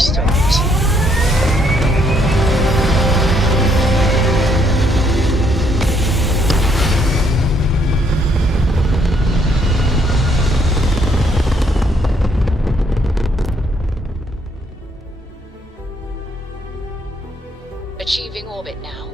start. Achieving orbit now.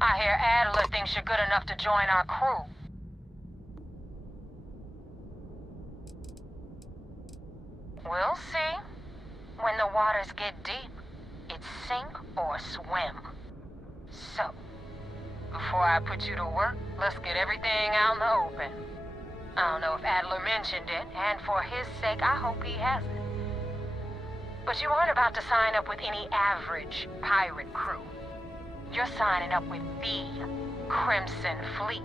I hear Adler thinks you're good enough to join our crew. We'll see. When the waters get deep, it's sink or swim. So, before I put you to work, let's get everything out in the open. I don't know if Adler mentioned it, and for his sake, I hope he hasn't. But you aren't about to sign up with any average pirate crew. You're signing up with the Crimson Fleet.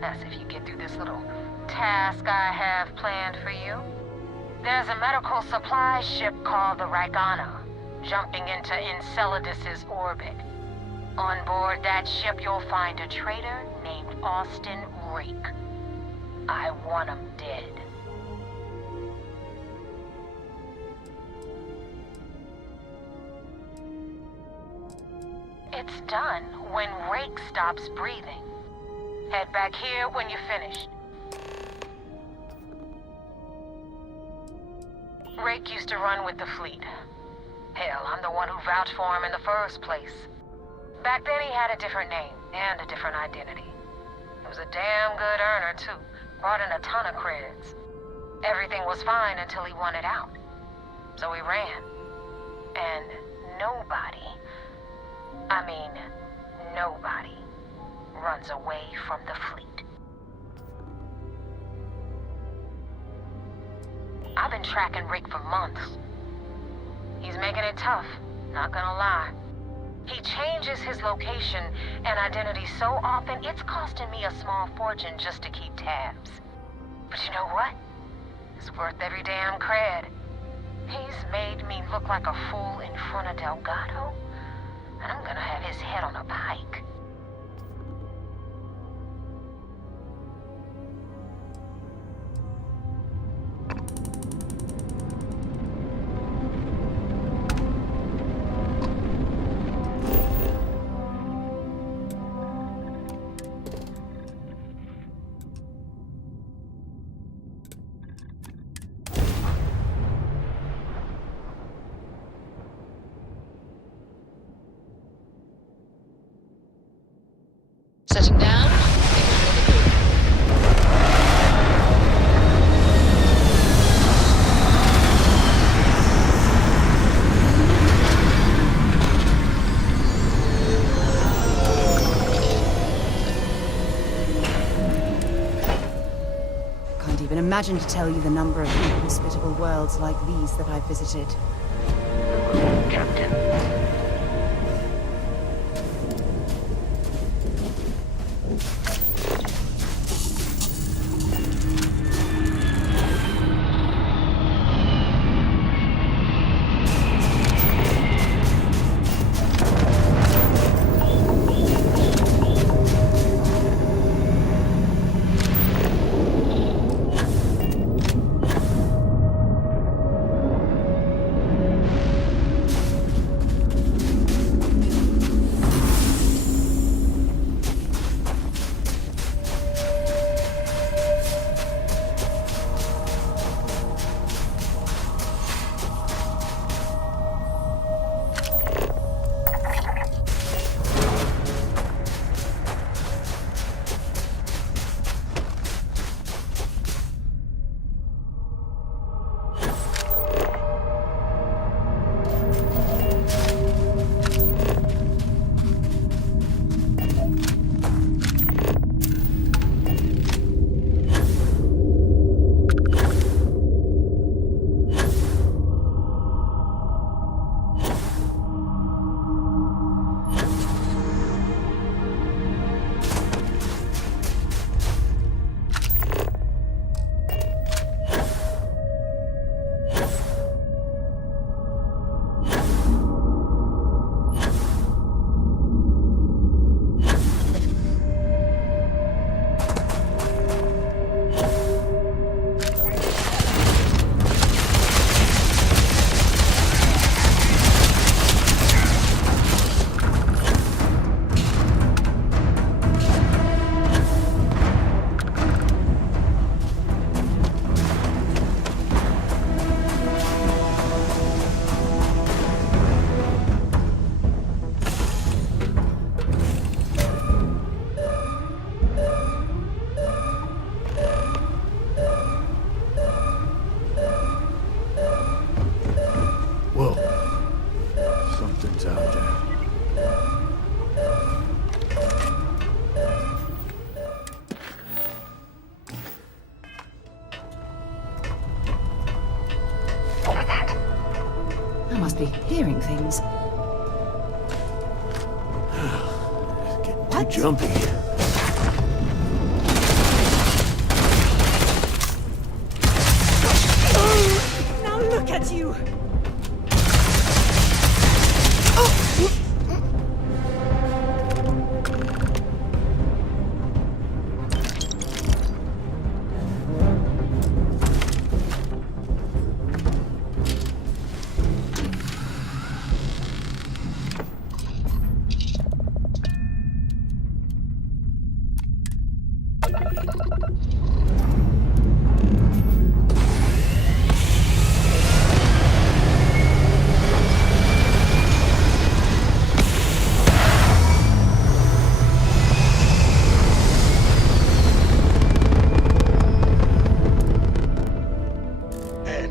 That's if you get through this little task I have planned for you. There's a medical supply ship called the Ragana, jumping into Enceladus's orbit. On board that ship, you'll find a traitor named Austin Rake. I want him dead. It's done when Rake stops breathing. Head back here when you're finished. Rake used to run with the fleet. Hell, I'm the one who vouched for him in the first place. Back then he had a different name and a different identity. He was a damn good earner too. Brought in a ton of creds. Everything was fine until he wanted out. So he ran. And nobody, I mean nobody, runs away from the fleet. I've been tracking Rick for months. He's making it tough, not gonna lie. He changes his location and identity so often, it's costing me a small fortune just to keep tabs. But you know what? It's worth every damn cred. He's made me look like a fool in front of Delgado, and I'm gonna have his head on a pike. Touching down. Signal in the group. Can't even imagine to tell you the number of inhospitable worlds like these that I've visited. Captain. Be hearing things. Getting too jumpy. Now look at you!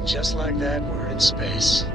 Just like that, we're in space.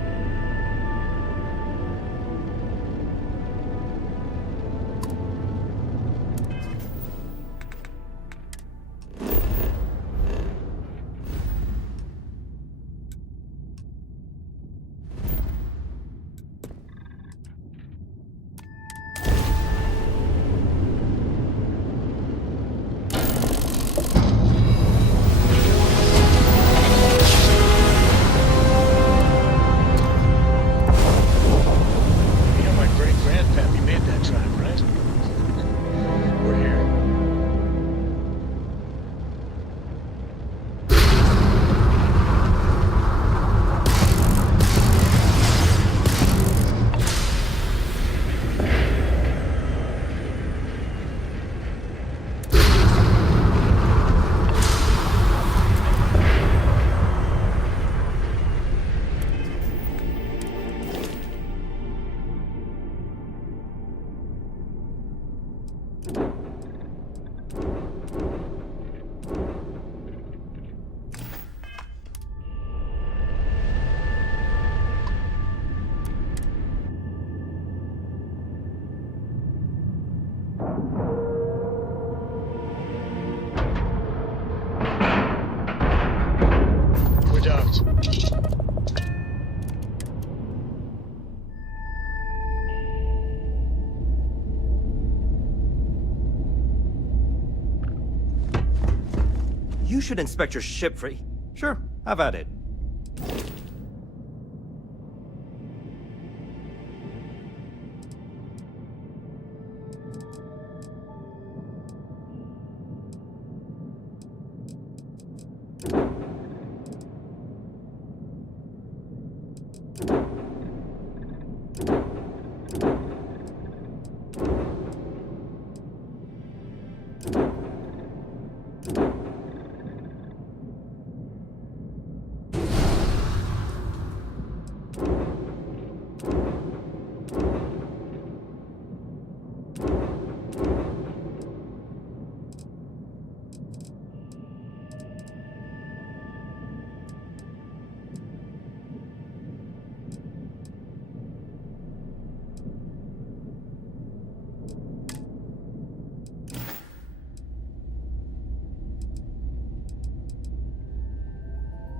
should inspect your ship for... Sure, have at it.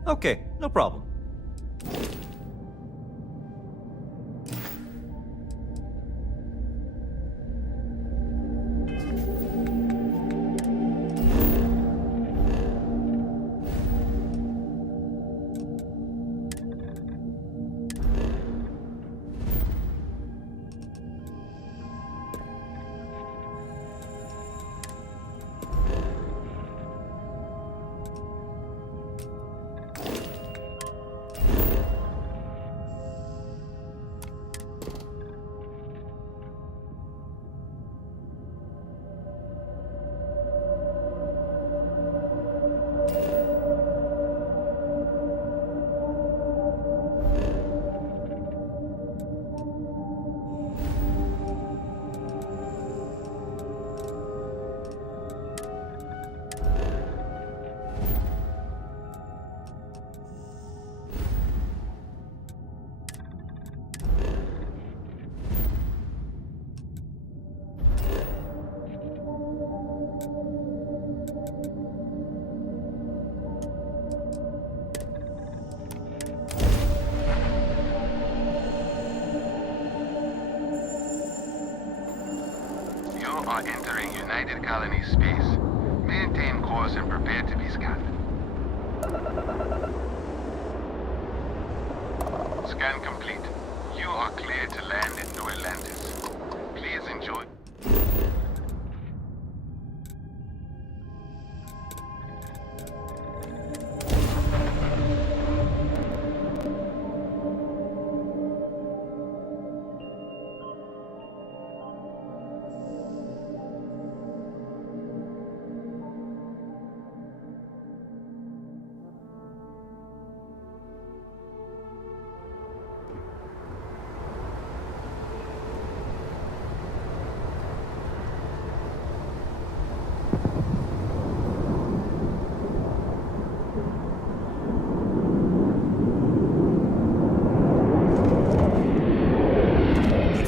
Okay, no problem. Are entering United Colony space. Maintain course and prepare to be scanned. Scan complete. You are cleared to land in New Atlantis. Please enjoy.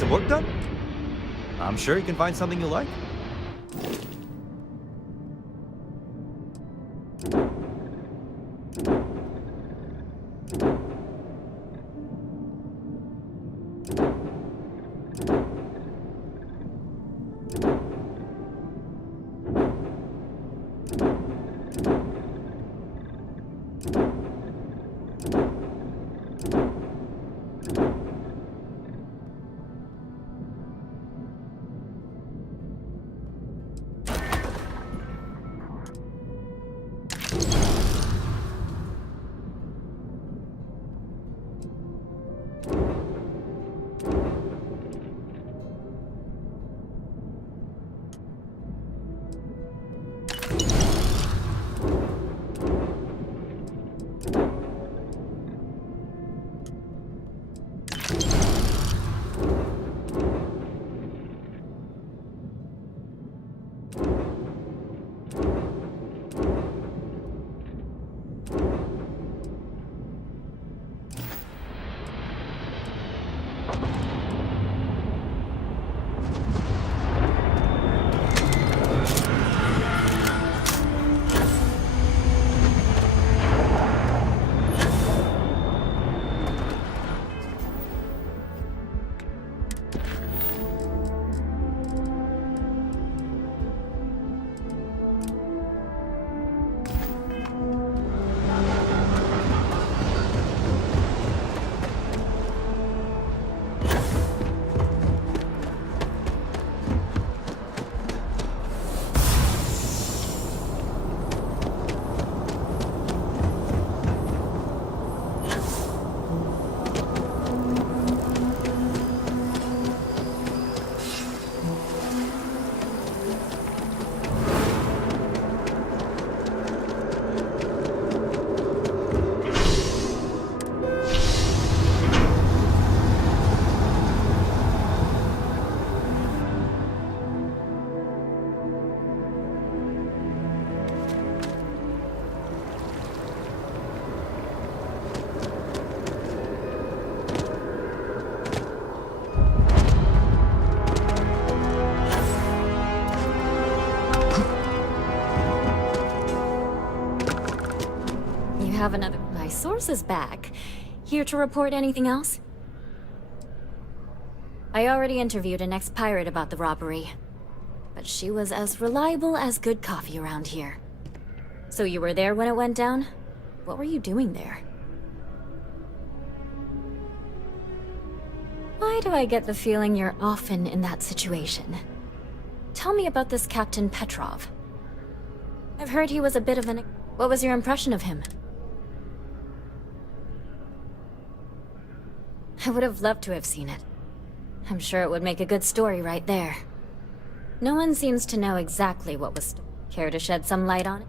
Work done? I'm sure you can find something you like. boss is back. Here to report anything else? I already interviewed an ex-pirate about the robbery, but she was as reliable as good coffee around here. So you were there when it went down? What were you doing there? Why do I get the feeling you're often in that situation? Tell me about this Captain Petrov. I've heard he was a bit of an... What was your impression of him? I would have loved to have seen it. I'm sure it would make a good story right there. No one seems to know exactly what was... Care to shed some light on it?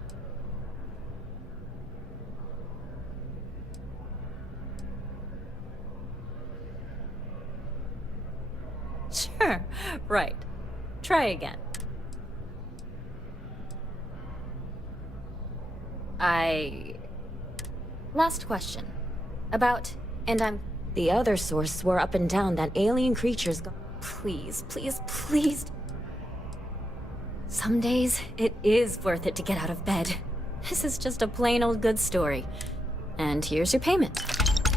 Sure, right. Try again. Last question. About... And I'm... The other source swore up and down that alien creatures go... Please, please, please... Some days, it is worth it to get out of bed. This is just a plain old good story. And here's your payment.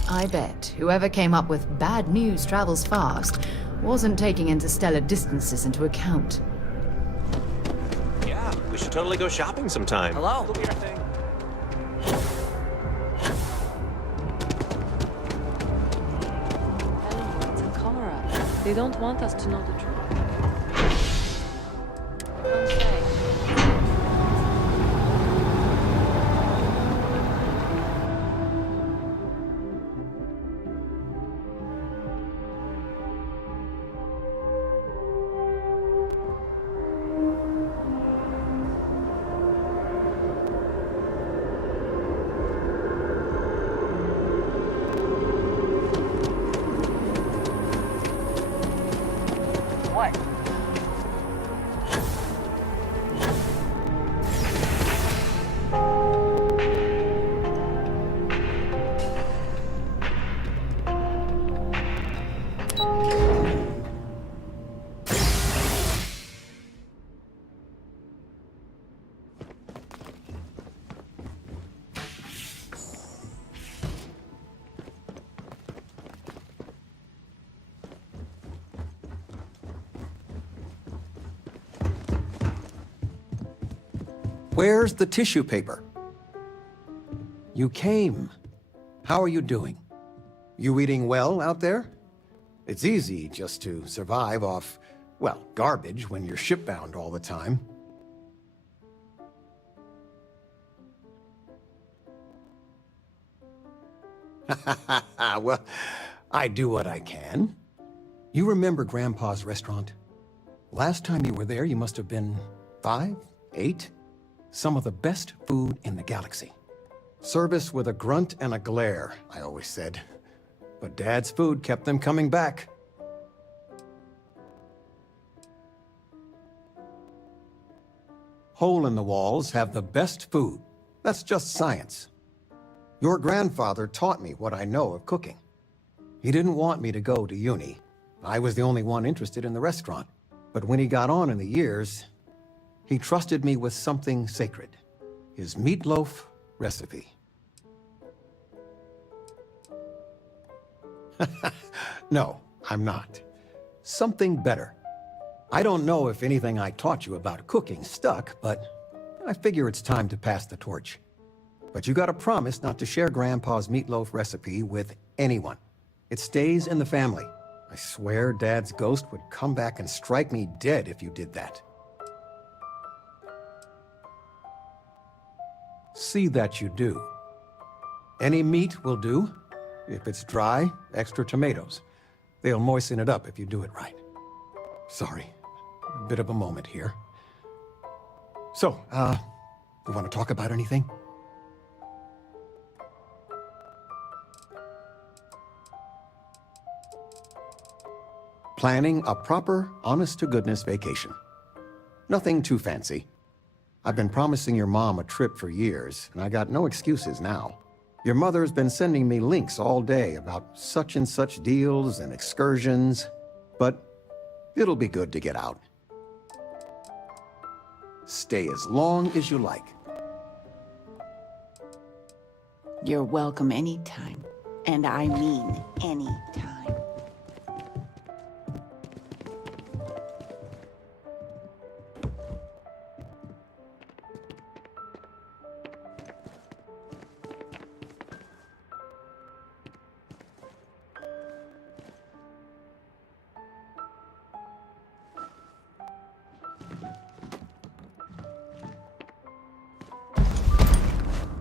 I bet whoever came up with bad news travels fast wasn't taking interstellar distances into account. Yeah, we should totally go shopping sometime. Hello? It'll be our thing. It's a Kara. They don't want us to know the truth. Don't say. What? Where's the tissue paper? You came. How are you doing? You eating well out there? It's easy just to survive off, well, garbage when you're shipbound all the time. Well, I do what I can. You remember Grandpa's restaurant? Last time you were there, you must have been 5, 8? Some of the best food in the galaxy. Service with a grunt and a glare, I always said. But Dad's food kept them coming back. Hole in the walls have the best food. That's just science. Your grandfather taught me what I know of cooking. He didn't want me to go to uni. I was the only one interested in the restaurant. But when he got on in the years, he trusted me with something sacred. His meatloaf recipe. No, I'm not. Something better. I don't know if anything I taught you about cooking stuck, but I figure it's time to pass the torch. But you gotta promise not to share Grandpa's meatloaf recipe with anyone. It stays in the family. I swear Dad's ghost would come back and strike me dead if you did that. See that you do. Any meat will do. If it's dry, extra tomatoes. They'll moisten it up if you do it right. Sorry, a bit of a moment here. So, you want to talk about anything? Planning a proper, honest-to-goodness vacation. Nothing too fancy. I've been promising your mom a trip for years, and I got no excuses now. Your mother's been sending me links all day about such and such deals and excursions, but it'll be good to get out. Stay as long as you like. You're welcome anytime. And I mean anytime.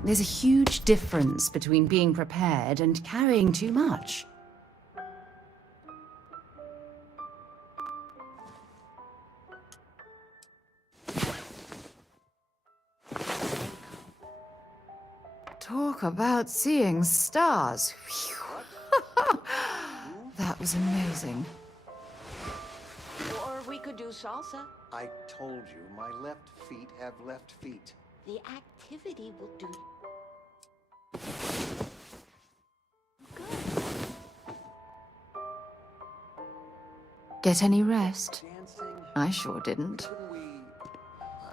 There's a huge difference between being prepared and carrying too much. Talk about seeing stars. Phew. That was amazing. Or we could do salsa. I told you, my left feet have left feet. The activity will do. Get any rest? Dancing? I sure didn't. Couldn't we,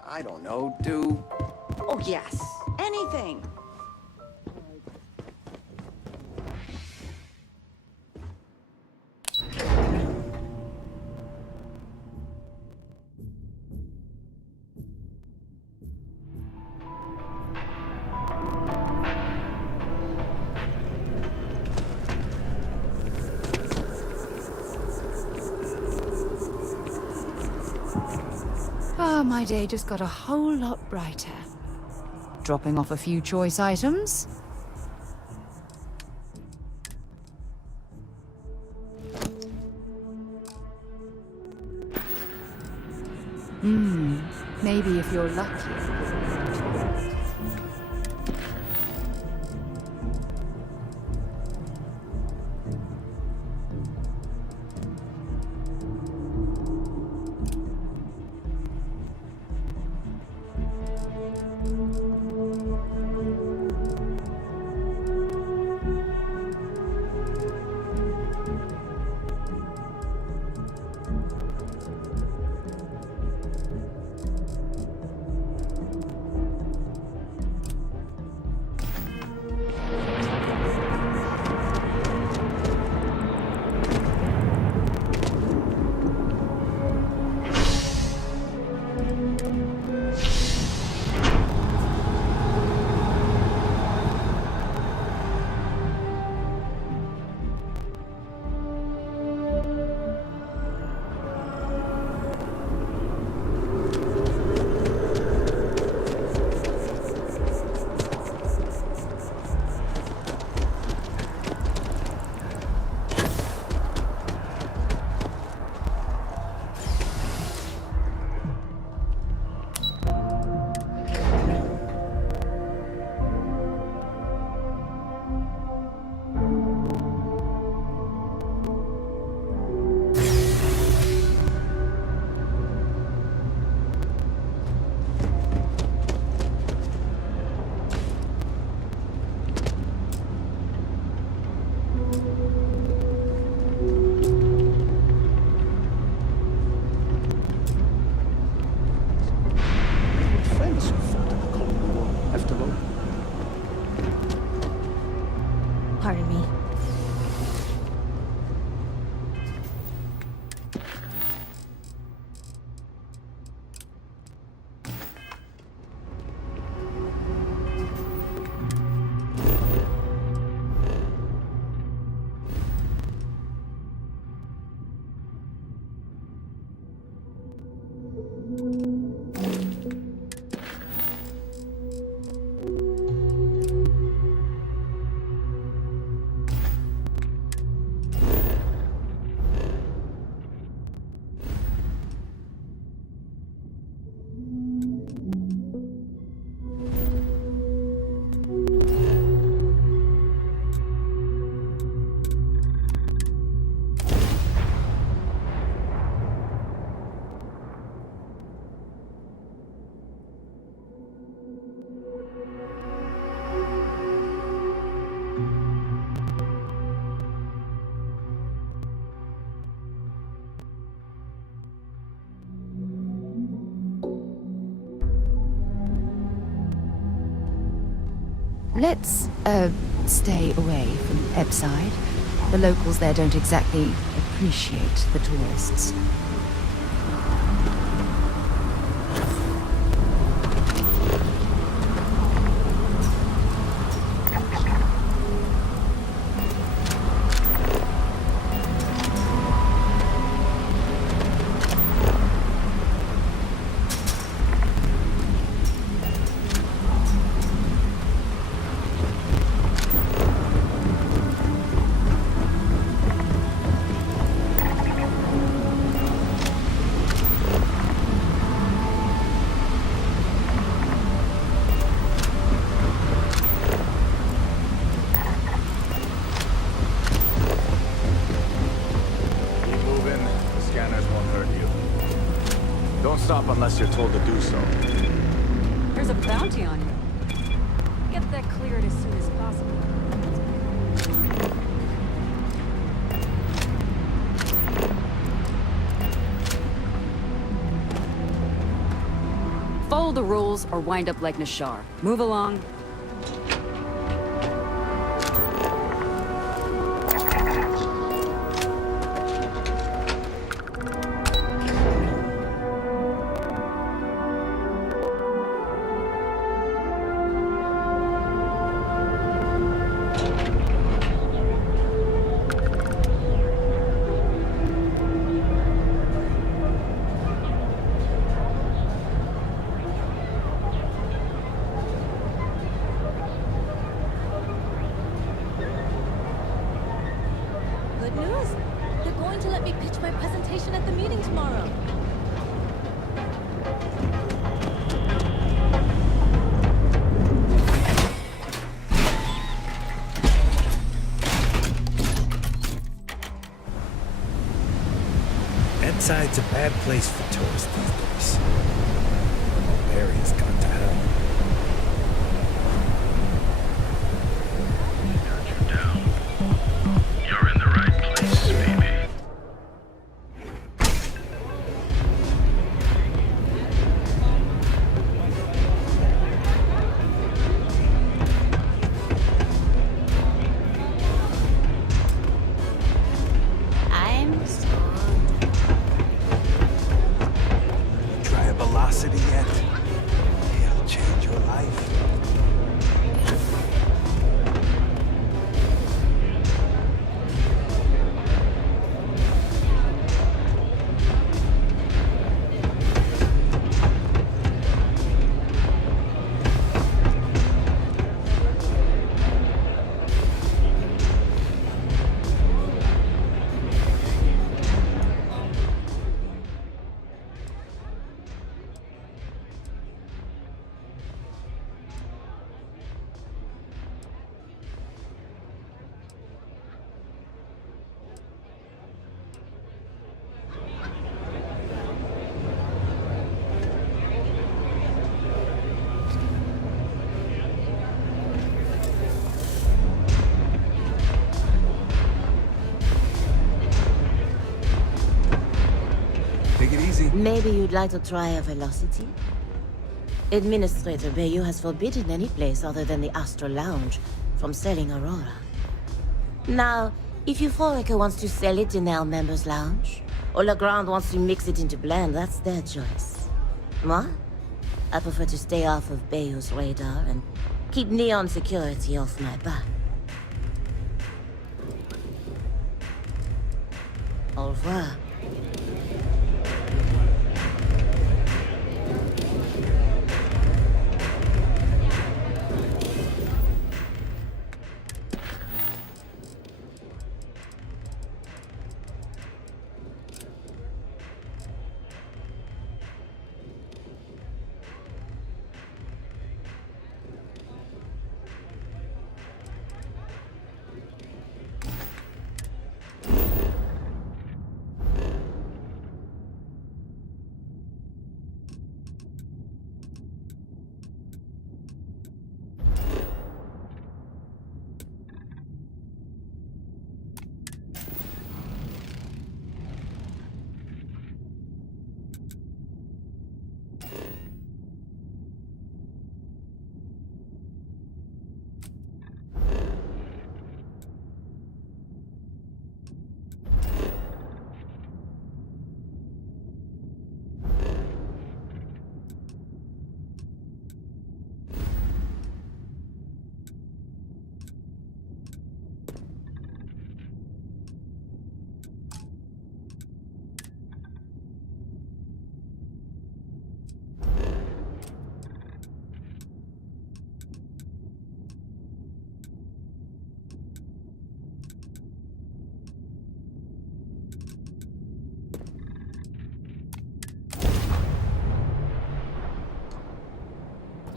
I don't know, do... Oh, yes. Anything. Ah, my day just got a whole lot brighter. Dropping off a few choice items. Maybe if you're lucky. Let's, stay away from Epside. The locals there don't exactly appreciate the tourists. Stop unless you're told to do so. There's a bounty on you. Get that cleared as soon as possible. Follow the rules or wind up like Nashar. Move along. Epside's a bad place for tourists these days. The whole area's gone to hell. Got you down. You're in the right place, baby. Yet. It'll change your life. Maybe you'd like to try a velocity? Administrator Bayou has forbidden any place other than the Astro Lounge from selling Aurora. Now, if Euphorica wants to sell it in our members' lounge, or Legrand wants to mix it into blend, that's their choice. Moi? I prefer to stay off of Bayou's radar and keep Neon security off my back. Au revoir.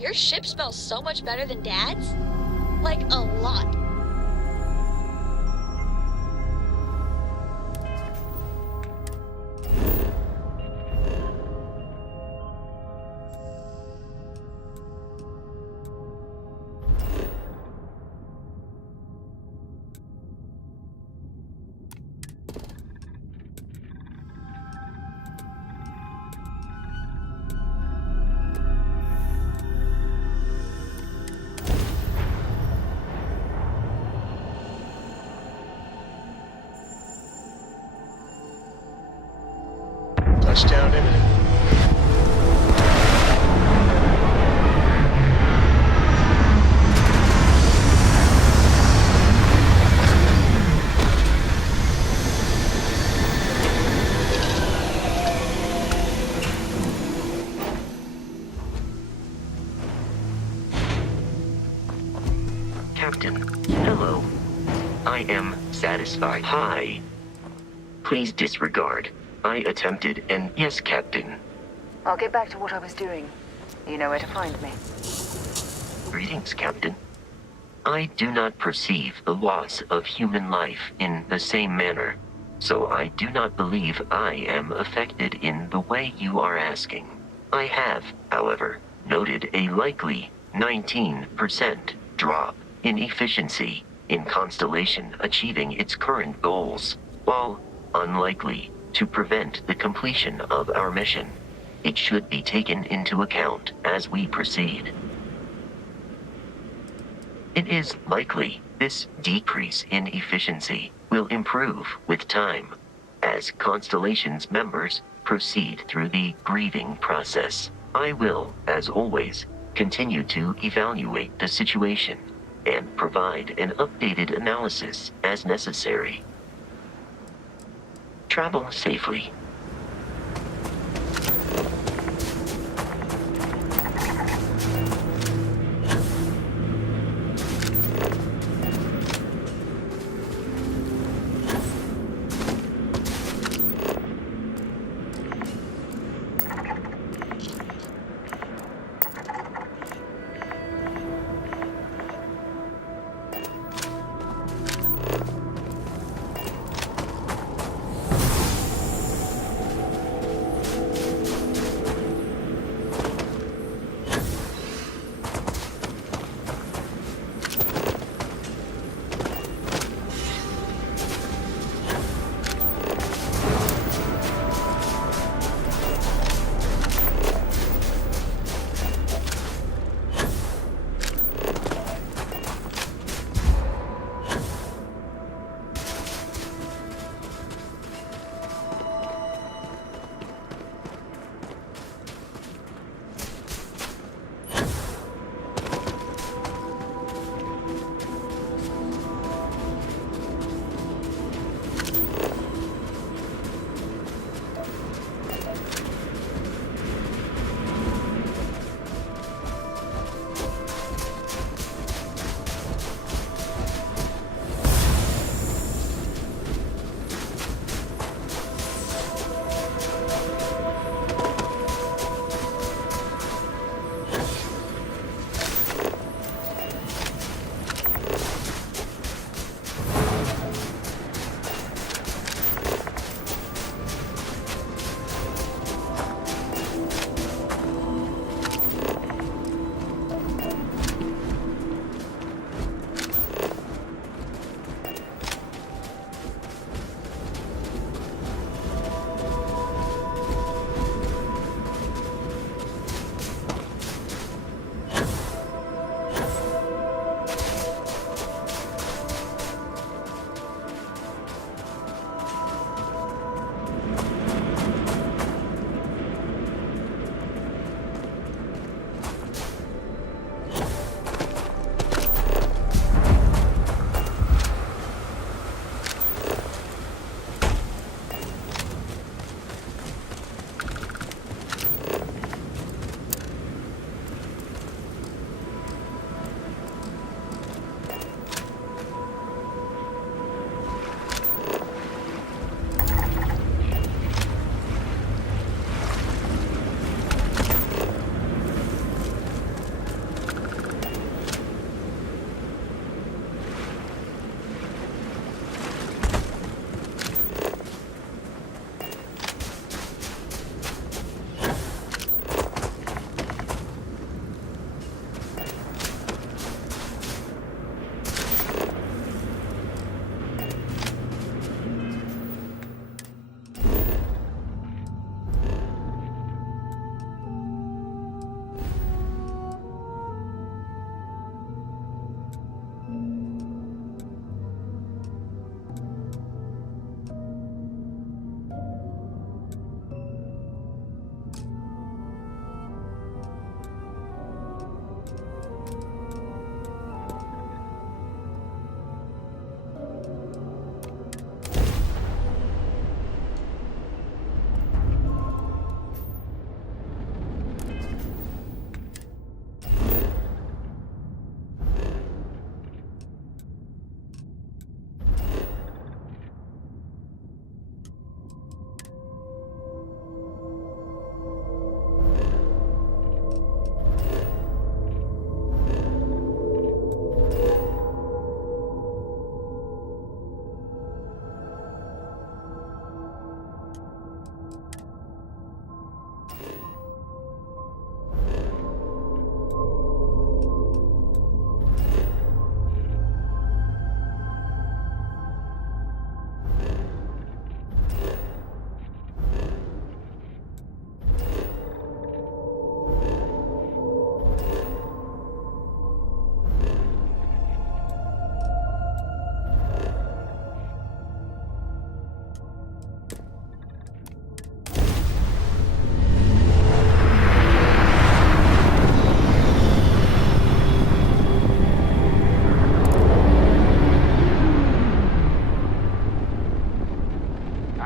Your ship smells so much better than Dad's. Like, a lot. Touchdown imminent. Captain, hello. I am satisfied. Hi. Please disregard. I attempted and yes, Captain. I'll get back to what I was doing. You know where to find me. Greetings, Captain. I do not perceive the loss of human life in the same manner, so I do not believe I am affected in the way you are asking. I have, however, noted a likely 19% drop in efficiency in Constellation achieving its current goals, while unlikely to prevent the completion of our mission. It should be taken into account as we proceed. It is likely this decrease in efficiency will improve with time as Constellation's members proceed through the grieving process. I will, as always, continue to evaluate the situation and provide an updated analysis as necessary. Travel safely.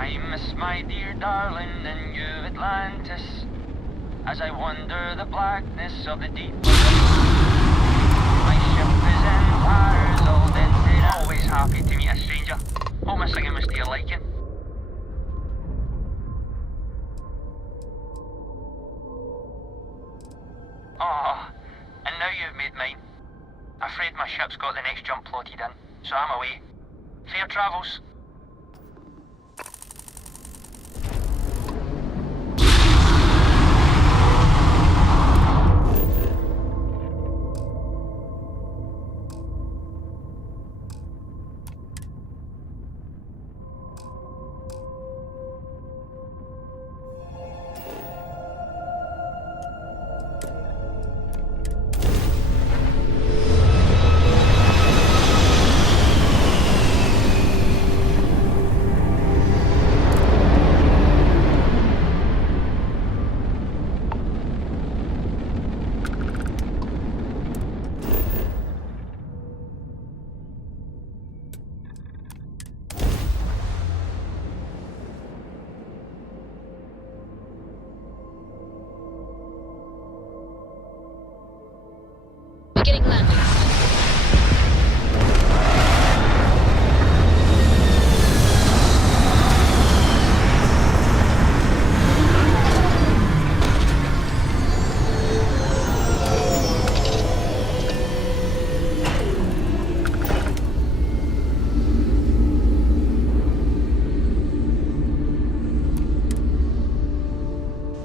I miss my dear darling in New Atlantis, as I wander the blackness of the deep. My ship is in tatters, all dented. Always happy to meet a stranger. Hope my singing was to your liking. Oh, and now you've made mine. Afraid my ship's got the next jump plotted in, so I'm away. Fair travels. Beginning landing.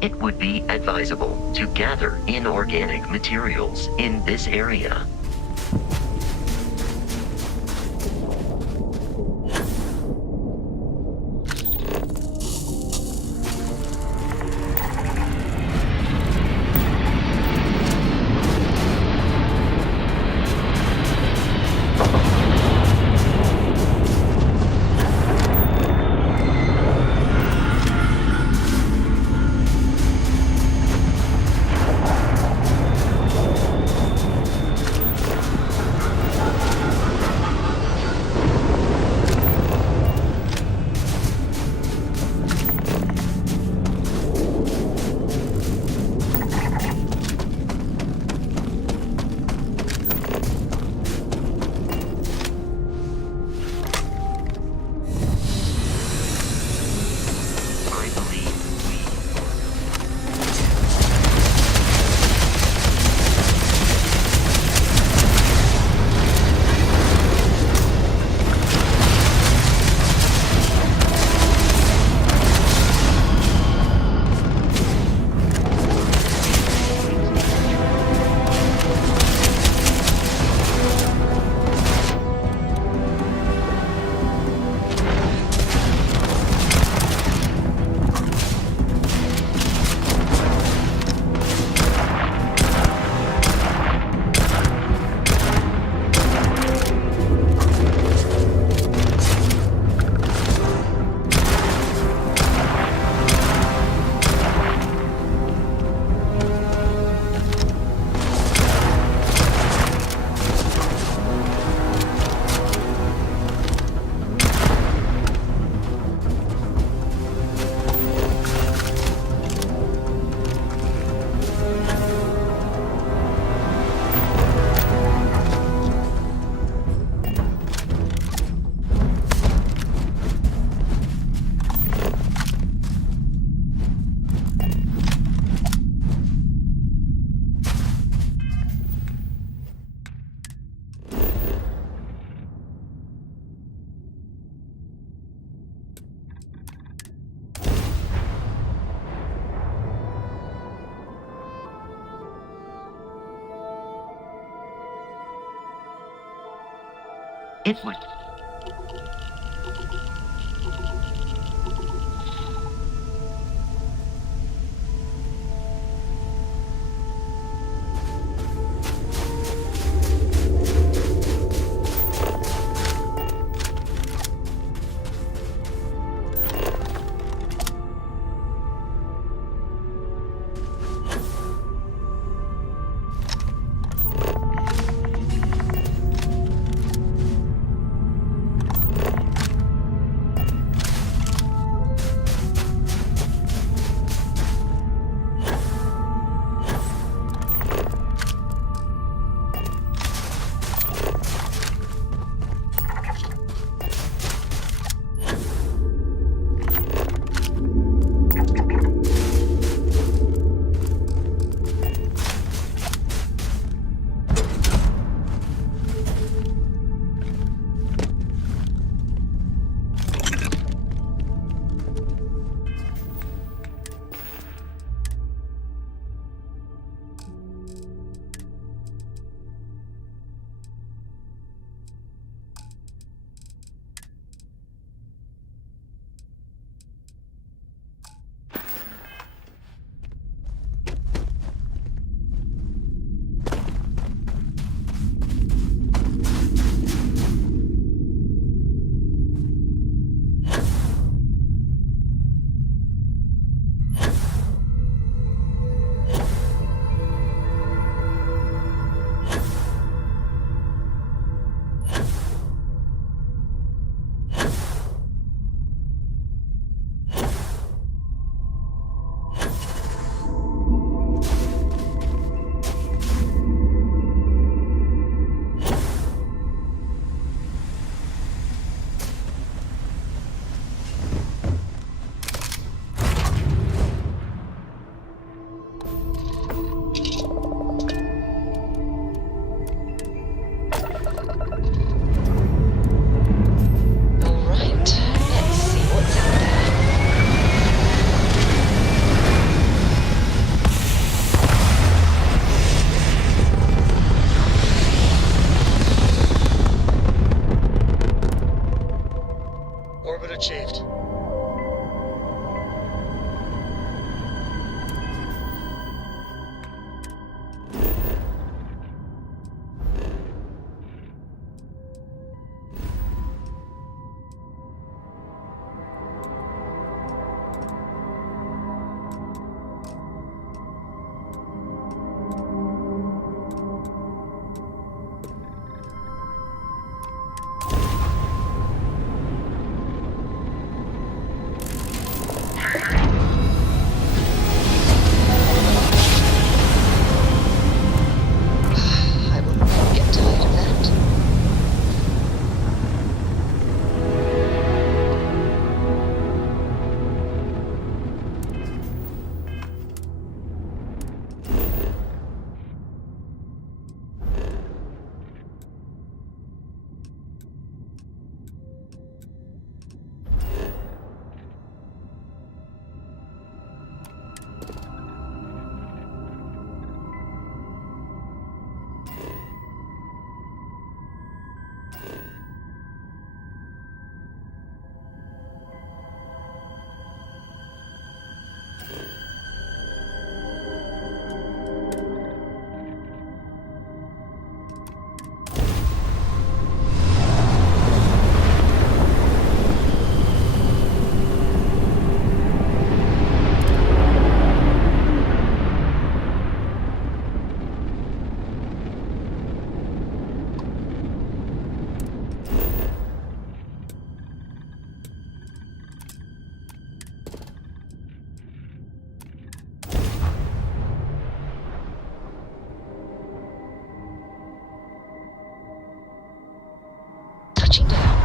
It would be advisable to gather inorganic materials in this area. It would. arrived. Touching down.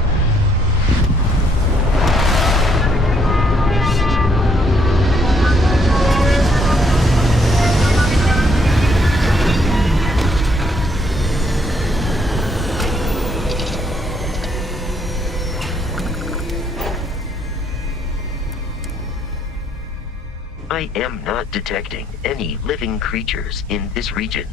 I am not detecting any living creatures in this region.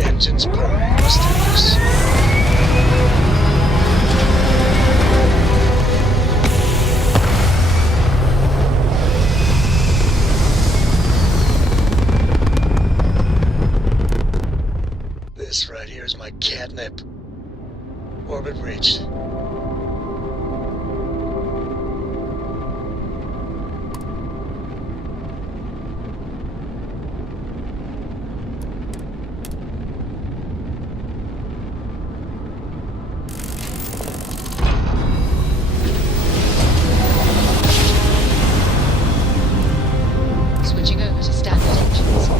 Engines burn. Must do this. This right here is my catnip. Orbit reached. Switching over to standard engines.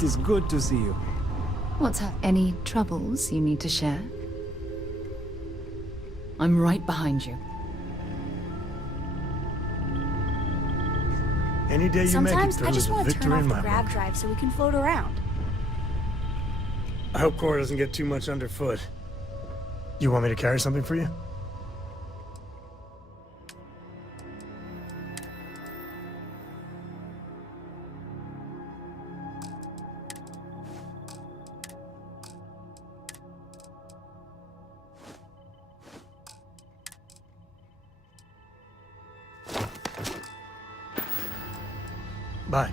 It is good to see you. What's up? Any troubles you need to share? I'm right behind you. Any day you make it Sometimes through I is just a want to turn victory off in the my grab book. drive so we can float around. I hope Cora doesn't get too much underfoot. You want me to carry something for you? Bye.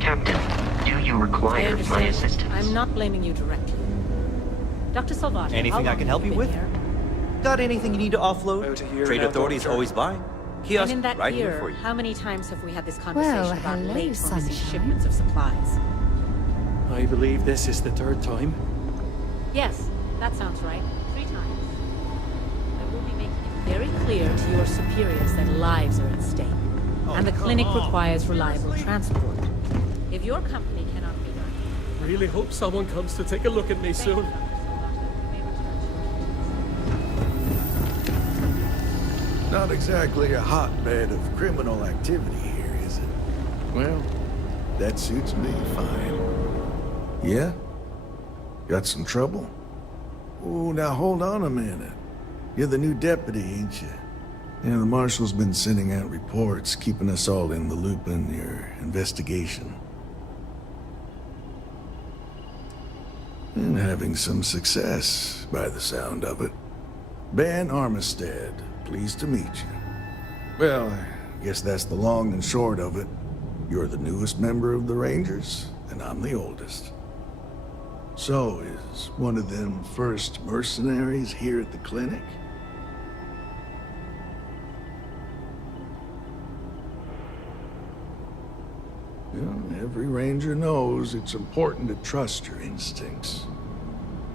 Captain, do you require my assistance? I'm not blaming you directly. Dr. Salvato, Anything I can help you with? Got anything you need to offload? Trade Authority is always buying. Kiosk And in that right year, here for you. how many times have we had this conversation Well, about hello, late or missing sunshine. shipments of supplies? I believe this is the third time. Yes, that sounds right. 3 times. I will be making it very clear to your superiors that lives are at stake. And the clinic requires reliable transport. If your company cannot be done... Really hope someone comes to take a look at me soon. Not exactly a hotbed of criminal activity here, is it? Well, that suits me fine. Yeah? Got some trouble? Oh, now hold on a minute. You're the new deputy, ain't you? Yeah, the marshal's been sending out reports, keeping us all in the loop in your investigation. And having some success, by the sound of it. Ben Armistead, pleased to meet you. Well, I guess that's the long and short of it. You're the newest member of the Rangers, and I'm the oldest. So, is one of them first mercenaries here at the clinic? Well, every Ranger knows it's important to trust your instincts.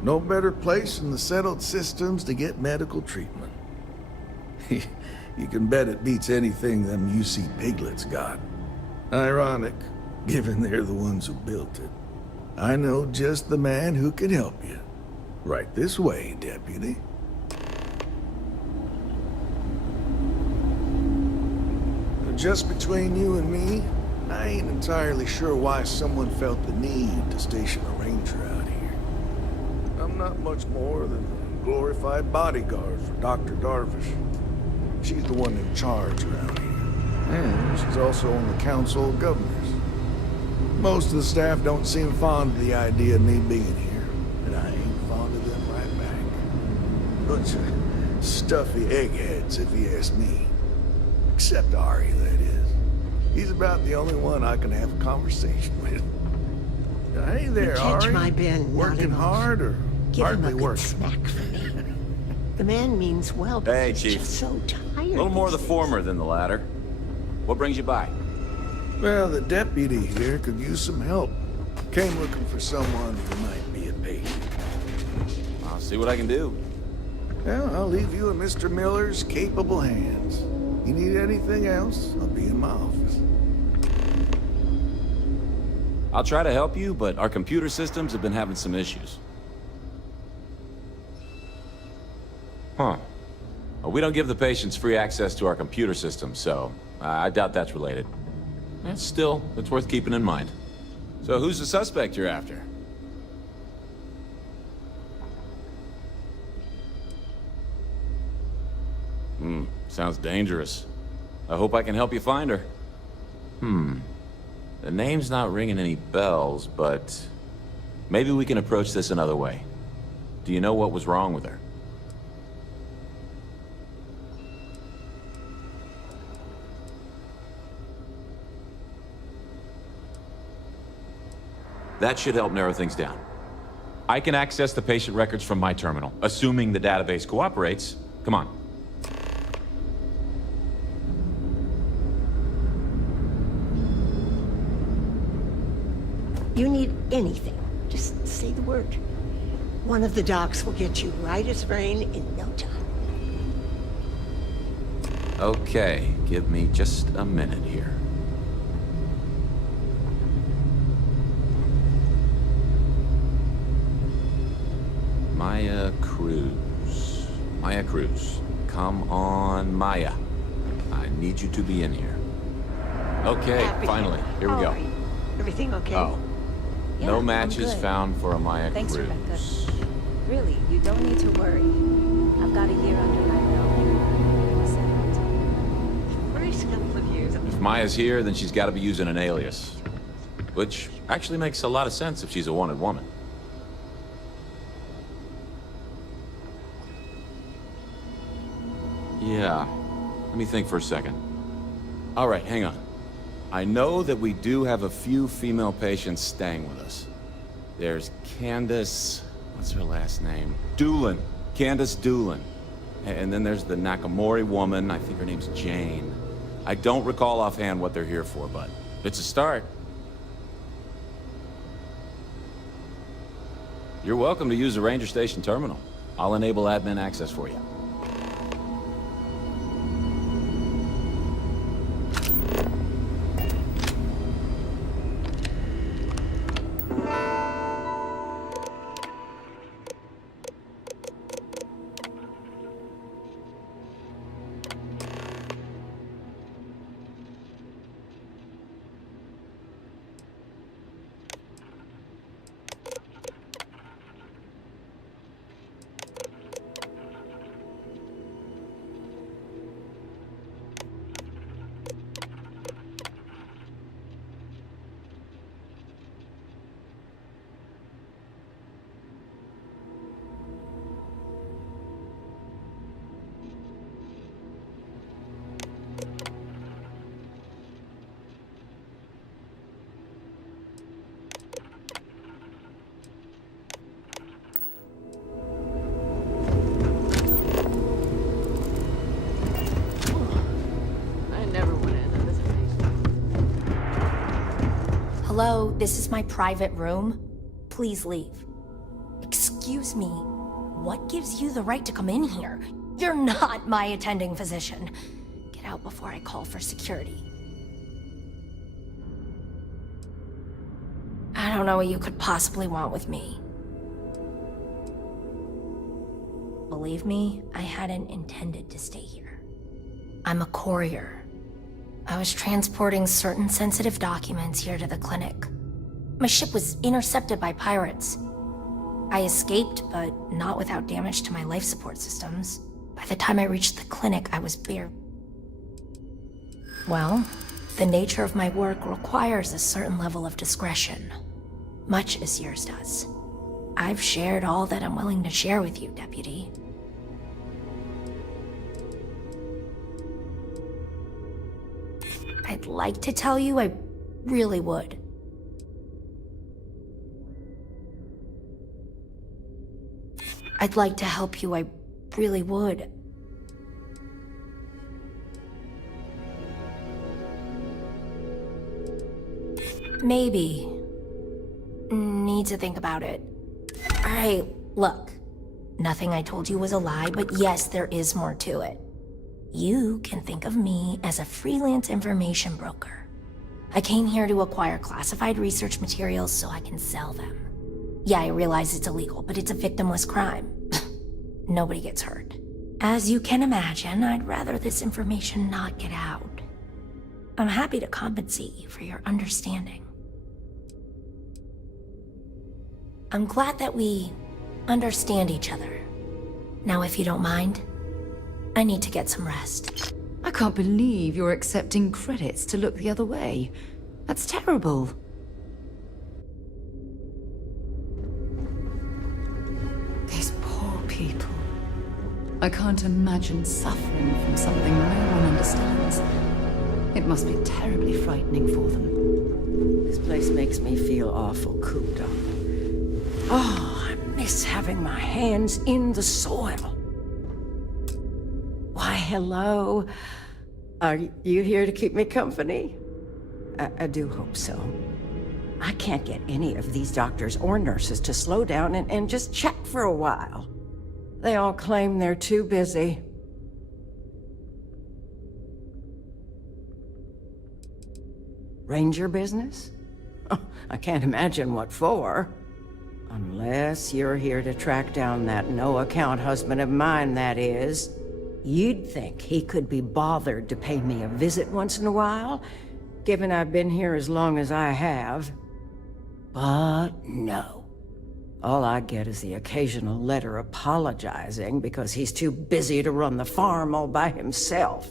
No better place in the settled systems to get medical treatment. You can bet it beats anything them UC piglets got. Ironic, given they're the ones who built it. I know just the man who can help you. Right this way, Deputy. Just between you and me, I ain't entirely sure why someone felt the need to station a ranger out here. I'm not much more than a glorified bodyguard for Dr. Darvish. She's the one in charge around here. And she's also on the Council of Governors. Most of the staff don't seem fond of the idea of me being here, and I ain't fond of them right back. Bunch of stuffy eggheads, if you ask me. Except Ari, that is. He's about the only one I can have a conversation with. Hey there, Catch Ari. my Ben Working nodding off. hard or Give him hardly a good working? snack for me. The man means well, but Hey, he's Chief. just so tired. A little more of the these former than the latter. What brings you by? Well, the deputy here could use some help. Came looking for someone who might be a patient. I'll see what I can do. Well, I'll leave you in Mr. Miller's capable hands. You need anything else, I'll be in my office. I'll try to help you, but our computer systems have been having some issues. Huh. Well, we don't give the patients free access to our computer systems, so I doubt that's related. Still, it's worth keeping in mind. So who's the suspect you're after? Sounds dangerous. I hope I can help you find her. The name's not ringing any bells, but maybe we can approach this another way. Do you know what was wrong with her? That should help narrow things down. I can access the patient records from my terminal, assuming the database cooperates. Come on. you need anything, just say the word. One of the docs will get you right as rain in no time. Okay, give me just a minute here. Maya Cruz. Maya Cruz. Come on, Maya. I need you to be in here. Okay, finally. Here we go. Everything okay? Oh. Yeah, No I'm matches good. found for a Maya Thanks, Cruz. Rebecca. Really, you don't need to worry. I've got a year under my belt. First couple of years. If Maya's here, then she's got to be using an alias. Which actually makes a lot of sense if she's a wanted woman. Yeah. Let me think for a second. All right, hang on. I know that we do have a few female patients staying with us. There's Candace... what's her last name? Doolin. Candace Doolin. And then there's the Nakamori woman. I think her name's Jane. I don't recall offhand what they're here for, but it's a start. You're welcome to use the Ranger Station terminal. I'll enable admin access for you. Hello, this is my private room. Please leave. Excuse me, what gives you the right to come in here? You're not my attending physician. Get out before I call for security. I don't know what you could possibly want with me. Believe me, I hadn't intended to stay here. I'm a courier. I was transporting certain sensitive documents here to the clinic. My ship was intercepted by pirates. I escaped, but not without damage to my life support systems. By the time I reached the clinic, I was bare. Well, the nature of my work requires a certain level of discretion, much as yours does. I've shared all that I'm willing to share with you, Deputy. I'd like to tell you I really would. I'd like to help you, I really would. Maybe. Need to think about it. Alright, look. Nothing I told you was a lie, but yes, there is more to it. You can think of me as a freelance information broker. I came here to acquire classified research materials so I can sell them. Yeah, I realize it's illegal, but it's a victimless crime. Nobody gets hurt. As you can imagine, I'd rather this information not get out. I'm happy to compensate you for your understanding. I'm glad that we understand each other. Now, if you don't mind, I need to get some rest. I can't believe you're accepting credits to look the other way. That's terrible. These poor people. I can't imagine suffering from something no one understands. It must be terribly frightening for them. This place makes me feel awful cooped up. Oh, I miss having my hands in the soil. Why, hello. Are you here to keep me company? I do hope so. I can't get any of these doctors or nurses to slow down and just check for a while. They all claim they're too busy. Ranger business? Oh, I can't imagine what for. Unless you're here to track down that no-account husband of mine, that is. You'd think he could be bothered to pay me a visit once in a while, given I've been here as long as I have. But no. All I get is the occasional letter apologizing because he's too busy to run the farm all by himself.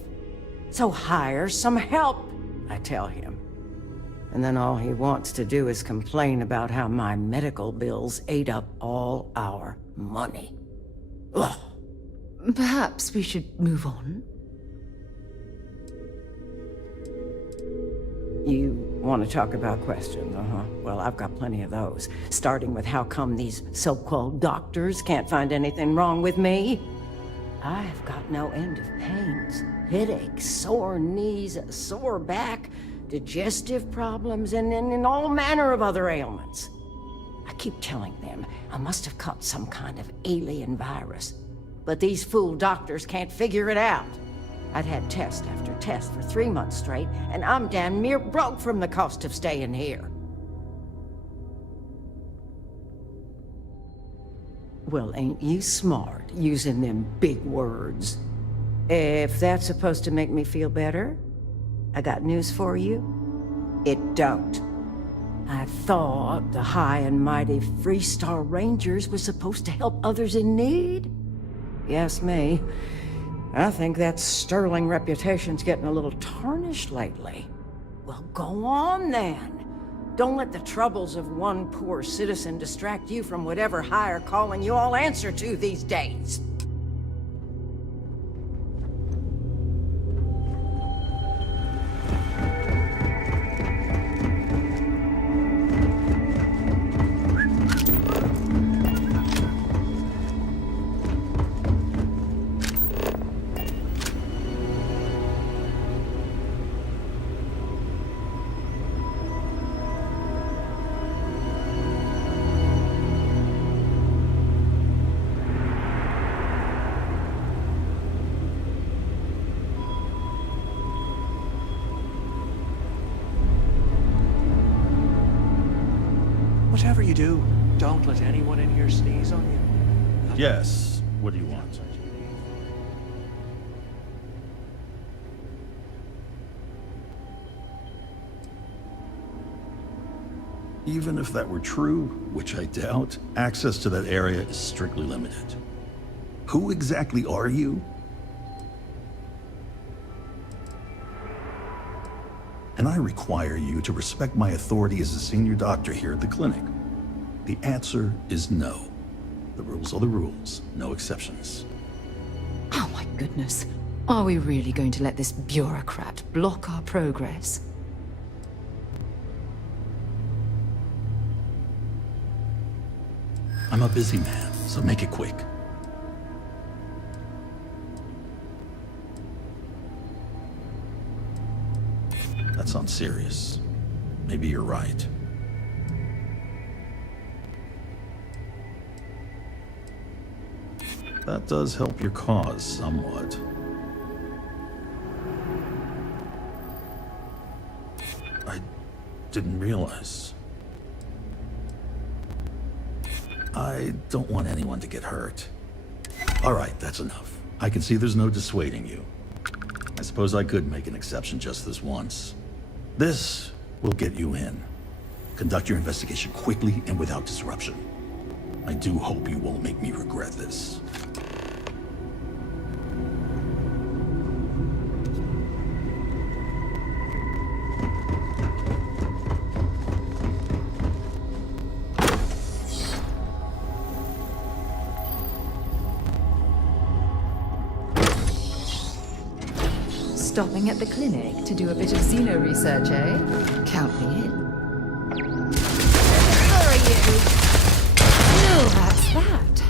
So hire some help, I tell him. And then all he wants to do is complain about how my medical bills ate up all our money. Ugh. Perhaps we should move on. You want to talk about questions, Well, I've got plenty of those. Starting with how come these so-called doctors can't find anything wrong with me? I've got no end of pains. Headaches, sore knees, a sore back, digestive problems, and all manner of other ailments. I keep telling them I must have caught some kind of alien virus. But these fool doctors can't figure it out. I'd had test after test for 3 months straight, and I'm damn near broke from the cost of staying here. Well, ain't you smart, using them big words? If that's supposed to make me feel better, I got news for you. It don't. I thought the high and mighty Freestar Rangers were supposed to help others in need. Yes, me. I think that sterling reputation's getting a little tarnished lately. Well, go on then. Don't let the troubles of one poor citizen distract you from whatever higher calling you all answer to these days. Whatever you do, don't let anyone in here sneeze on you. Yes. What do you want? Even if that were true, which I doubt, access to that area is strictly limited. Who exactly are you? And I require you to respect my authority as a senior doctor here at the clinic. The answer is no. The rules are the rules, no exceptions. Oh my goodness. Are we really going to let this bureaucrat block our progress? I'm a busy man, so make it quick. That sounds serious. Maybe you're right. That does help your cause somewhat. I didn't realize. I don't want anyone to get hurt. All right, that's enough. I can see there's no dissuading you. I suppose I could make an exception just this once. This will get you in. Conduct your investigation quickly and without disruption. I do hope you won't make me regret this. Stopping at the clinic to do a bit of xeno research, eh? Count me in. Who are you? No, that's that.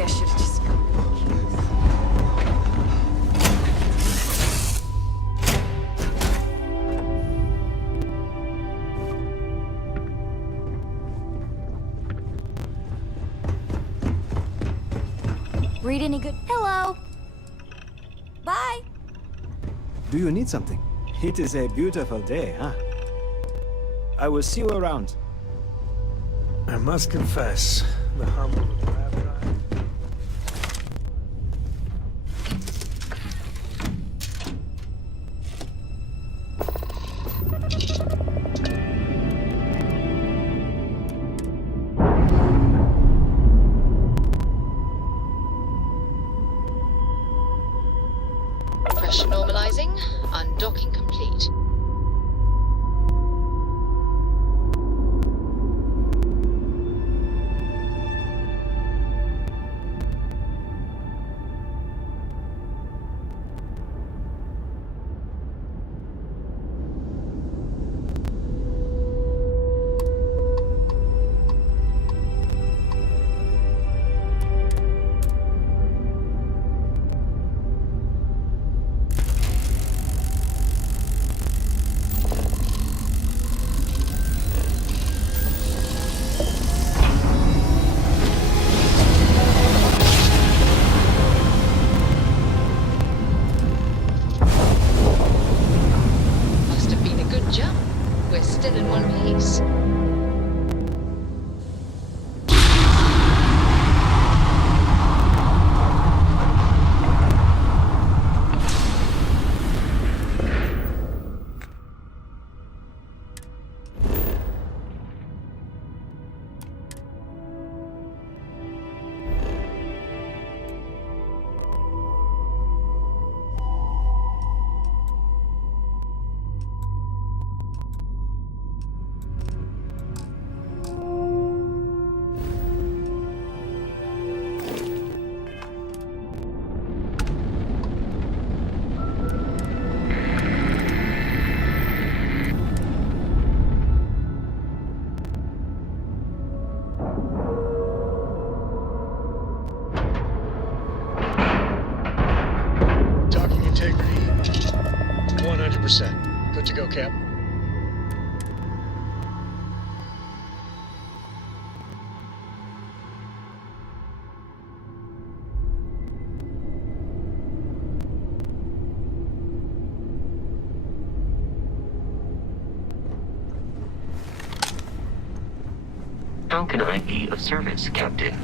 Maybe I should have just gone to the queues. Read any good? Hello. Bye. Do you need something? It is a beautiful day, huh? I will see you around. I must confess, the hum of a rabbit eye. Pressure normalizing. Undocking complete. Integrity, 100%. Good to go, Cap. How can I be of service, Captain?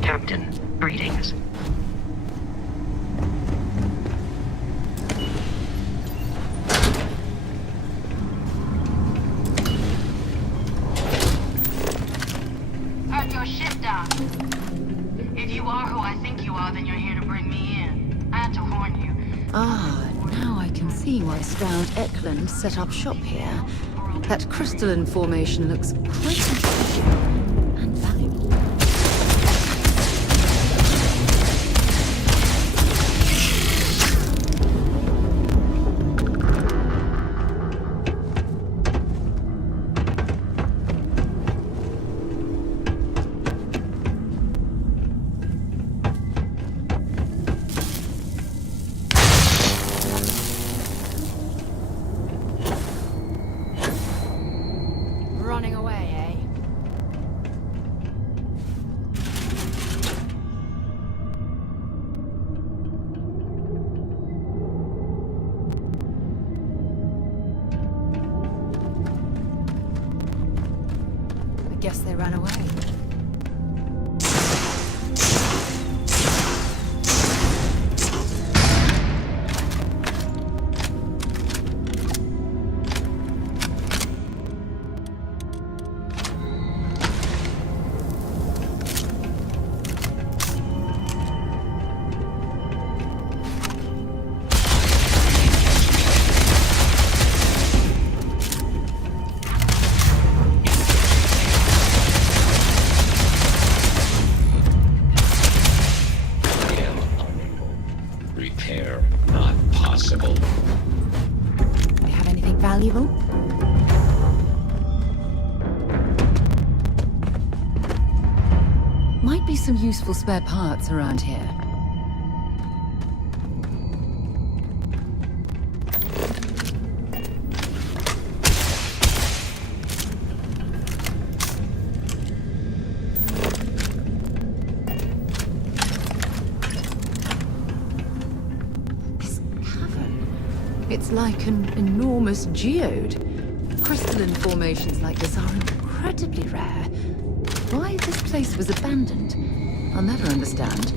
Captain, greetings. Heard your ship dock. If you are who I think you are, then you're here to bring me in. I had to warn you. Ah, now I can see why Stroud Eklund set up shop here. That crystalline formation looks quite interesting and valuable. Running away, eh? I guess they ran away. Might be some useful spare parts around here. It's like an enormous geode. Crystalline formations like this are incredibly rare. Why this place was abandoned, I'll never understand.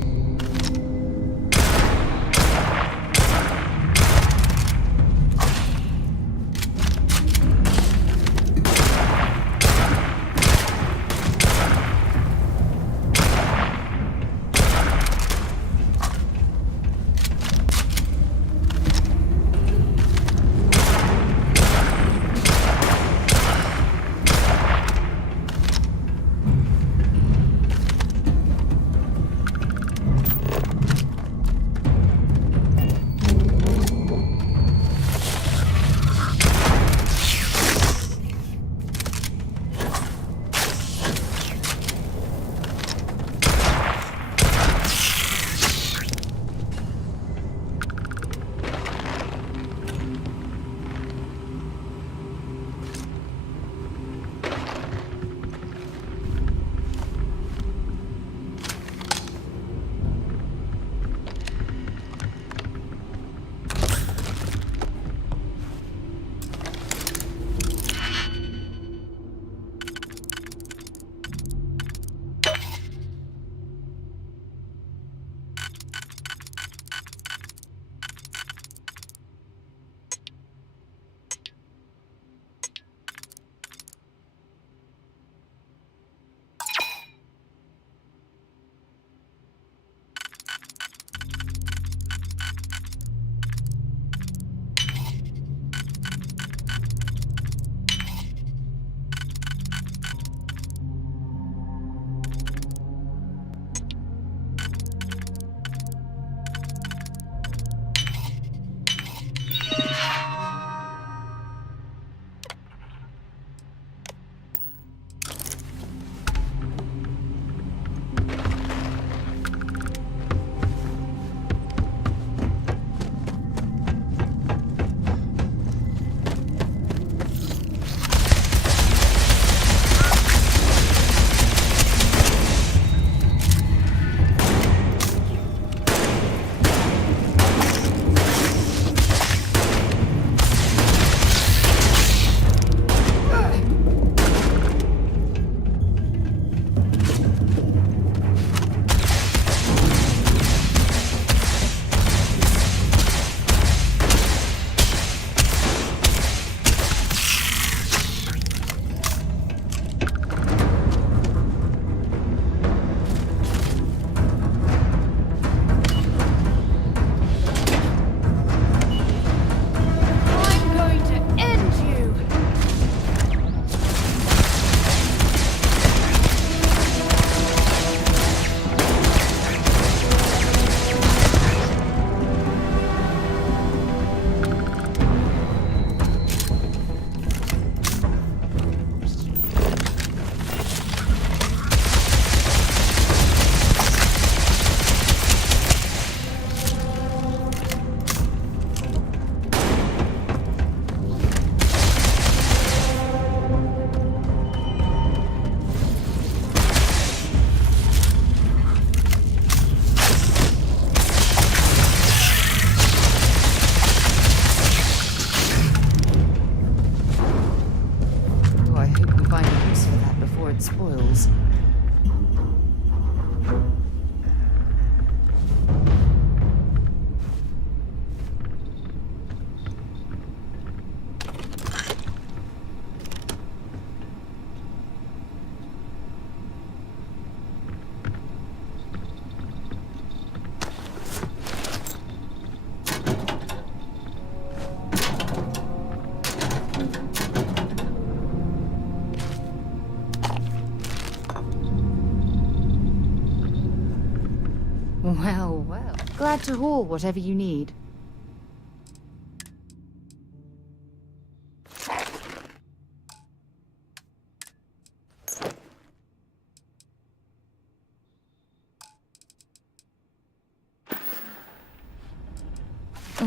Well, well. Glad to haul whatever you need.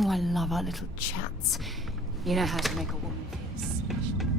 Oh, I love our little chats. You know how to make a woman feel special.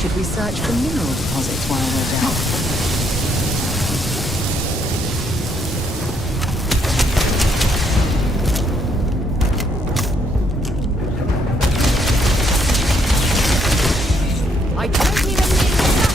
Should we search for mineral deposits while we're down? I don't even need that.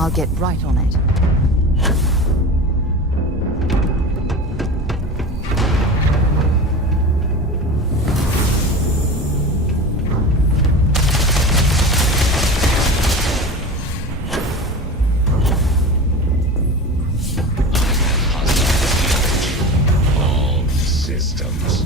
I'll get right on it. All systems.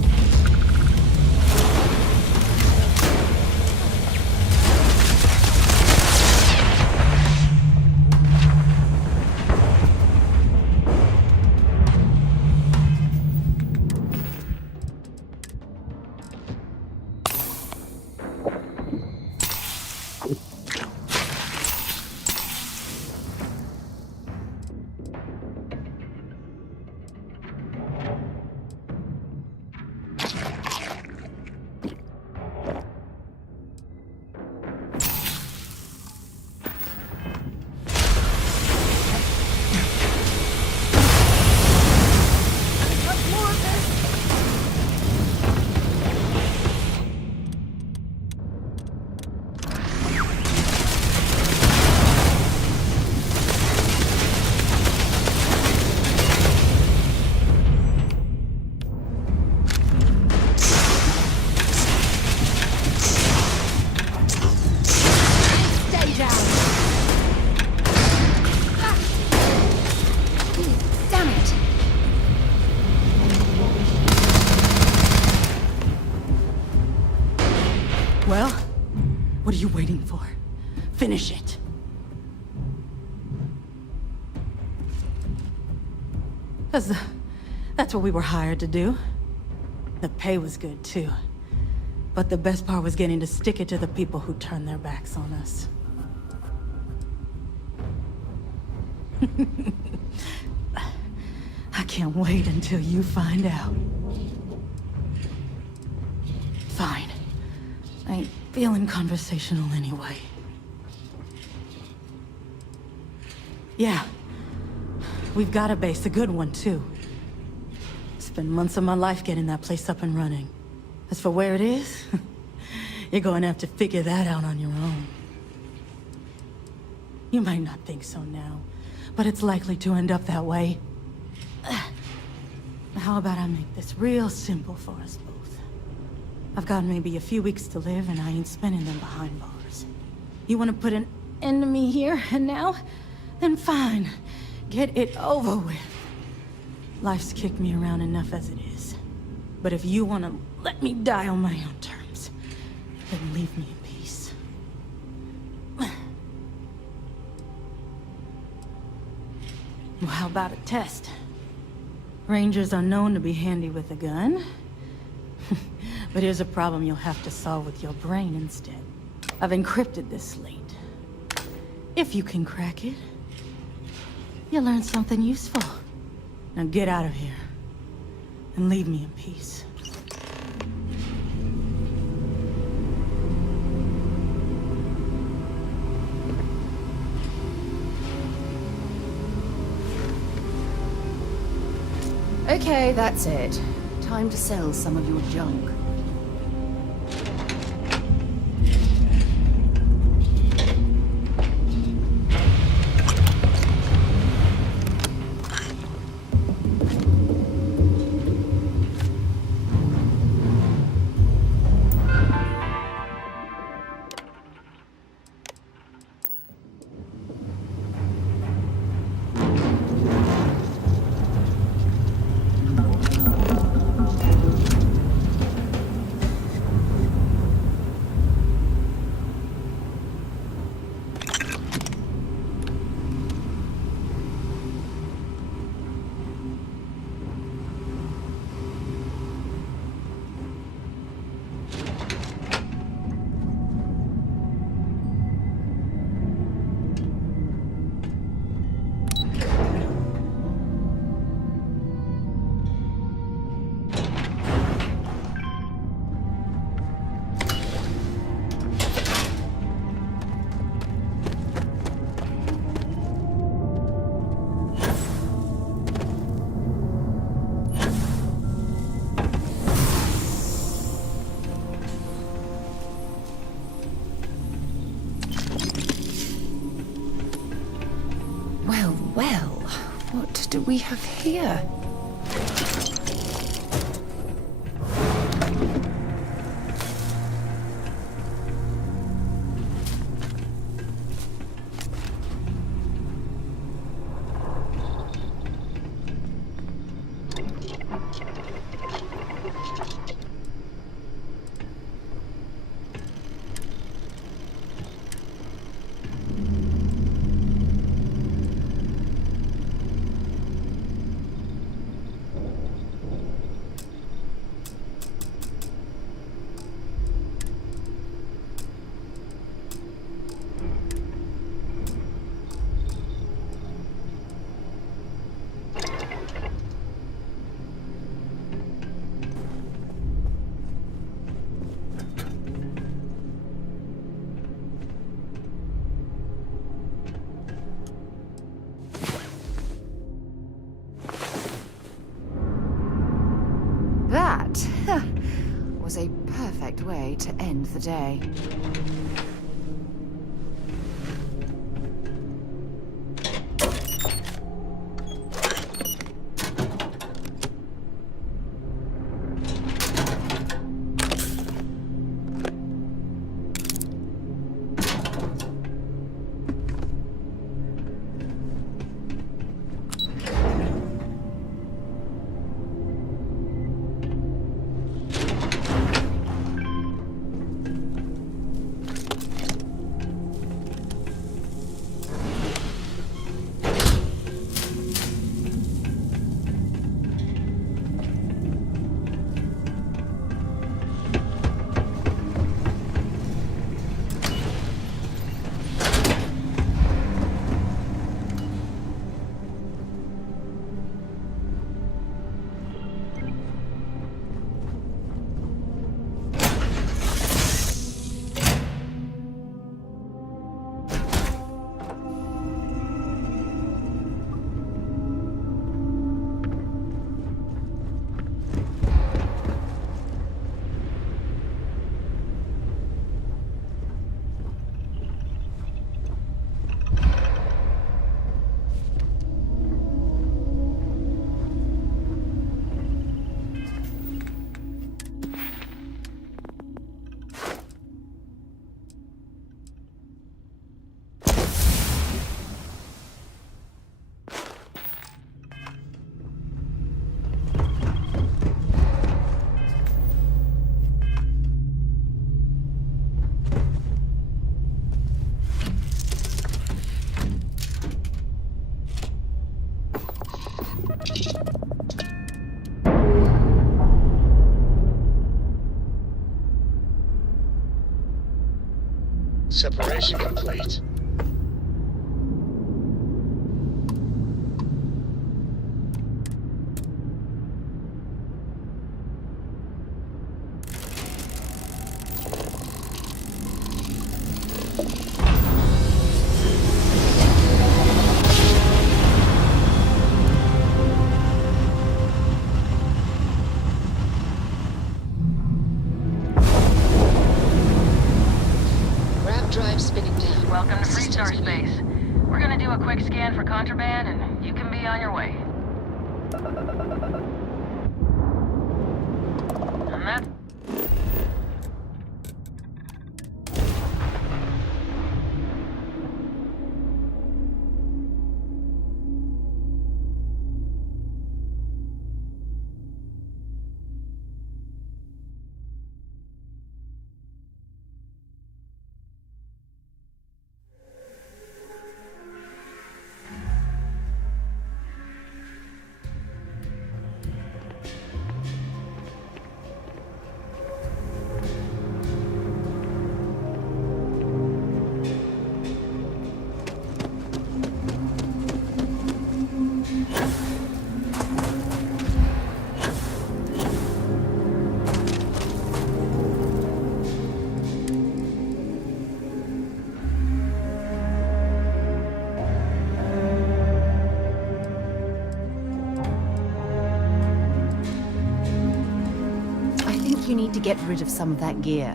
waiting for? Finish it. That's what we were hired to do. The pay was good, too. But the best part was getting to stick it to the people who turned their backs on us. I can't wait until you find out. Fine. I ain't feeling conversational anyway. Yeah. We've got a base, a good one, too. Spent months of my life getting that place up and running. As for where it is, you're going to have to figure that out on your own. You might not think so now, but it's likely to end up that way. How about I make this real simple for us both? I've got maybe a few weeks to live, and I ain't spending them behind bars. You want to put an end to me here and now? Then fine. Get it over with. Life's kicked me around enough as it is. But if you want to let me die on my own terms, then leave me in peace. Well, how about a test? Rangers are known to be handy with a gun. But here's a problem you'll have to solve with your brain instead. I've encrypted this slate. If you can crack it, you'll learn something useful. Now get out of here, and leave me in peace. Okay, that's it. Time to sell some of your junk. What do we have here? That was a perfect way to end the day. Separation complete. Welcome to Freestar Space. We're gonna do a quick scan for contraband, and you can be on your way. And that's... You need to get rid of some of that gear.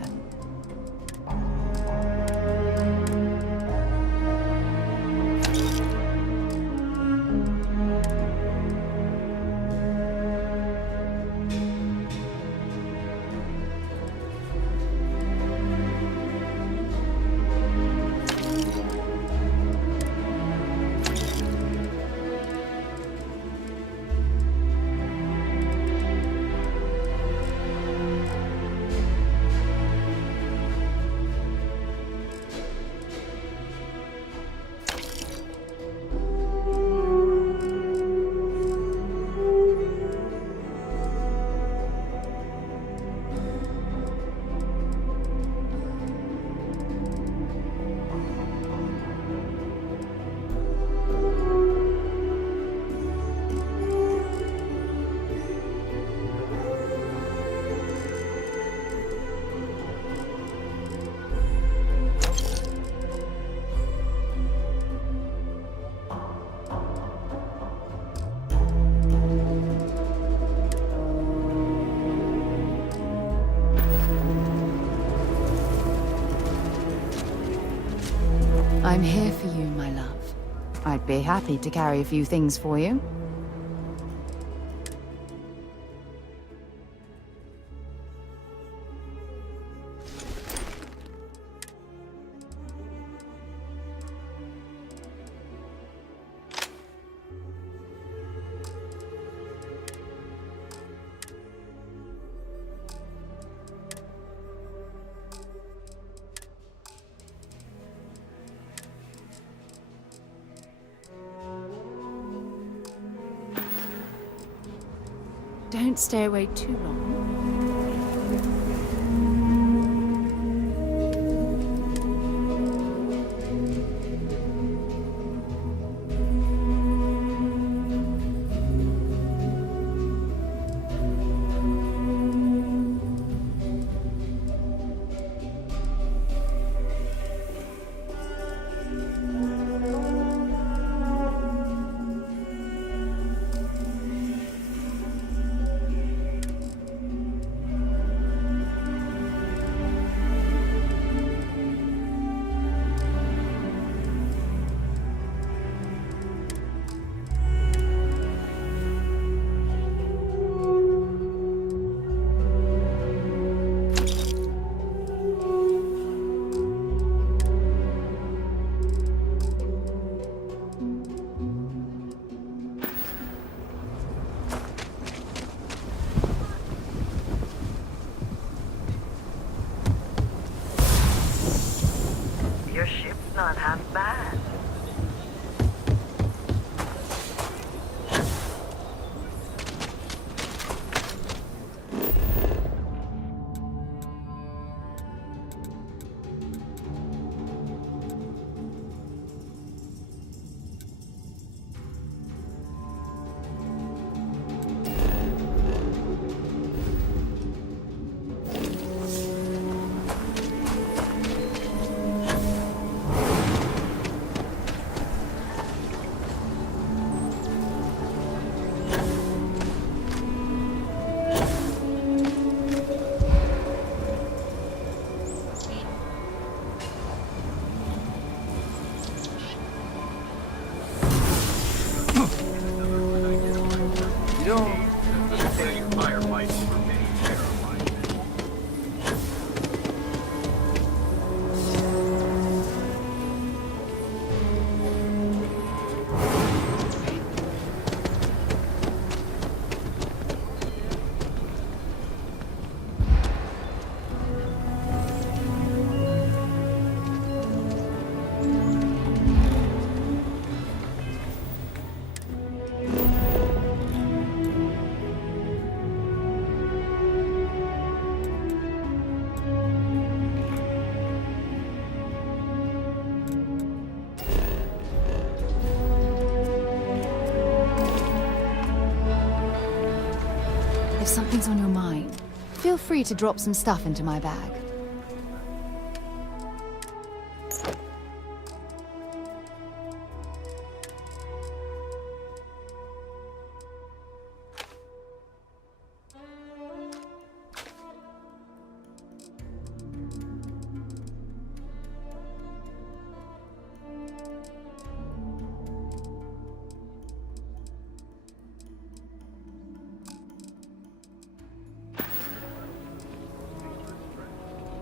I'm here for you, my love. I'd be happy to carry a few things for you. Don't stay away too long. don't... If something's on your mind, feel free to drop some stuff into my bag.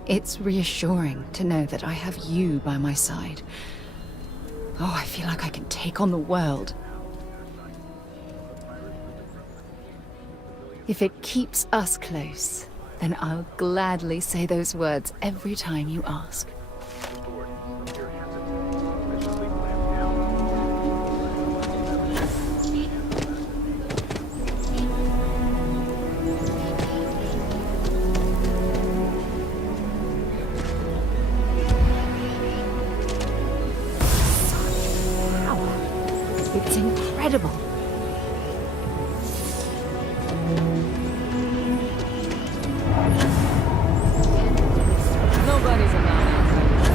It's reassuring to know that I have you by my side. Oh, I feel like I can take on the world. If it keeps us close, then I'll gladly say those words every time you ask. It's incredible. Nobody's allowed outside.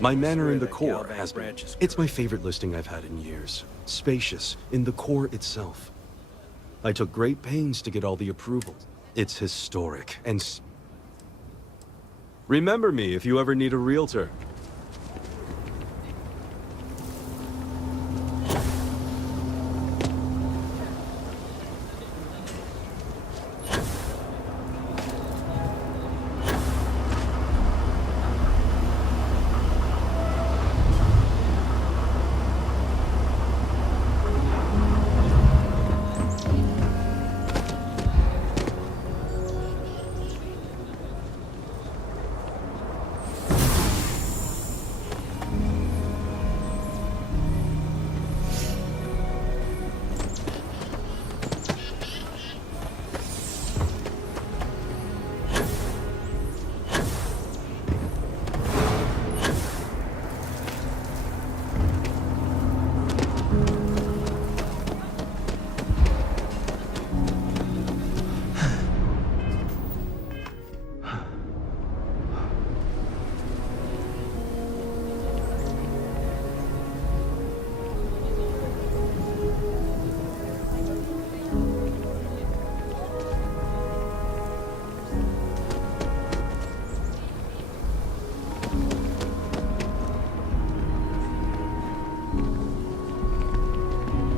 My manor in the core has been. It's my favorite listing I've had in years. Spacious, in the core itself. I took great pains to get all the approvals. It's historic, and remember me if you ever need a realtor.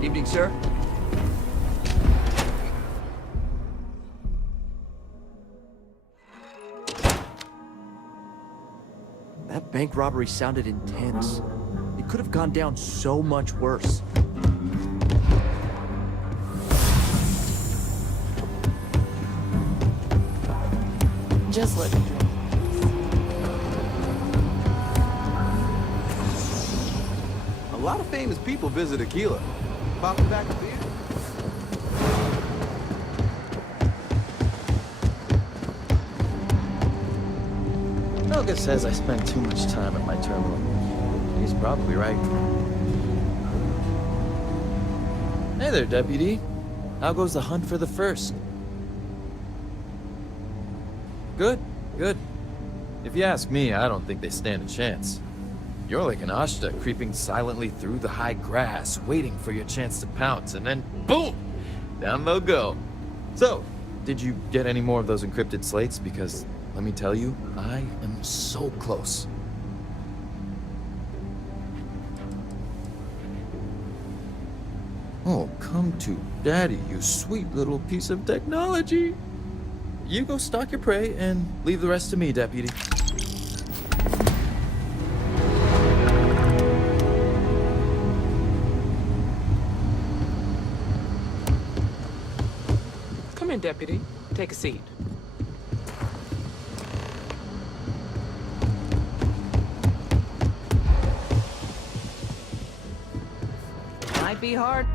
Evening, sir. That bank robbery sounded intense. It could have gone down so much worse. Just look. A lot of famous people visit Aquila. Pop me back a beer? Helga says I spend too much time at my terminal. He's probably right. Hey there, Deputy. How goes the hunt for the first? Good, good. If you ask me, I don't think they stand a chance. You're like an Ashta creeping silently through the high grass, waiting for your chance to pounce, and then boom! Down they'll go. So, did you get any more of those encrypted slates? Because, let me tell you, I am so close. Oh, come to Daddy, you sweet little piece of technology. You go stalk your prey and leave the rest to me, Deputy. Come in, Deputy. Take a seat. Might be hard.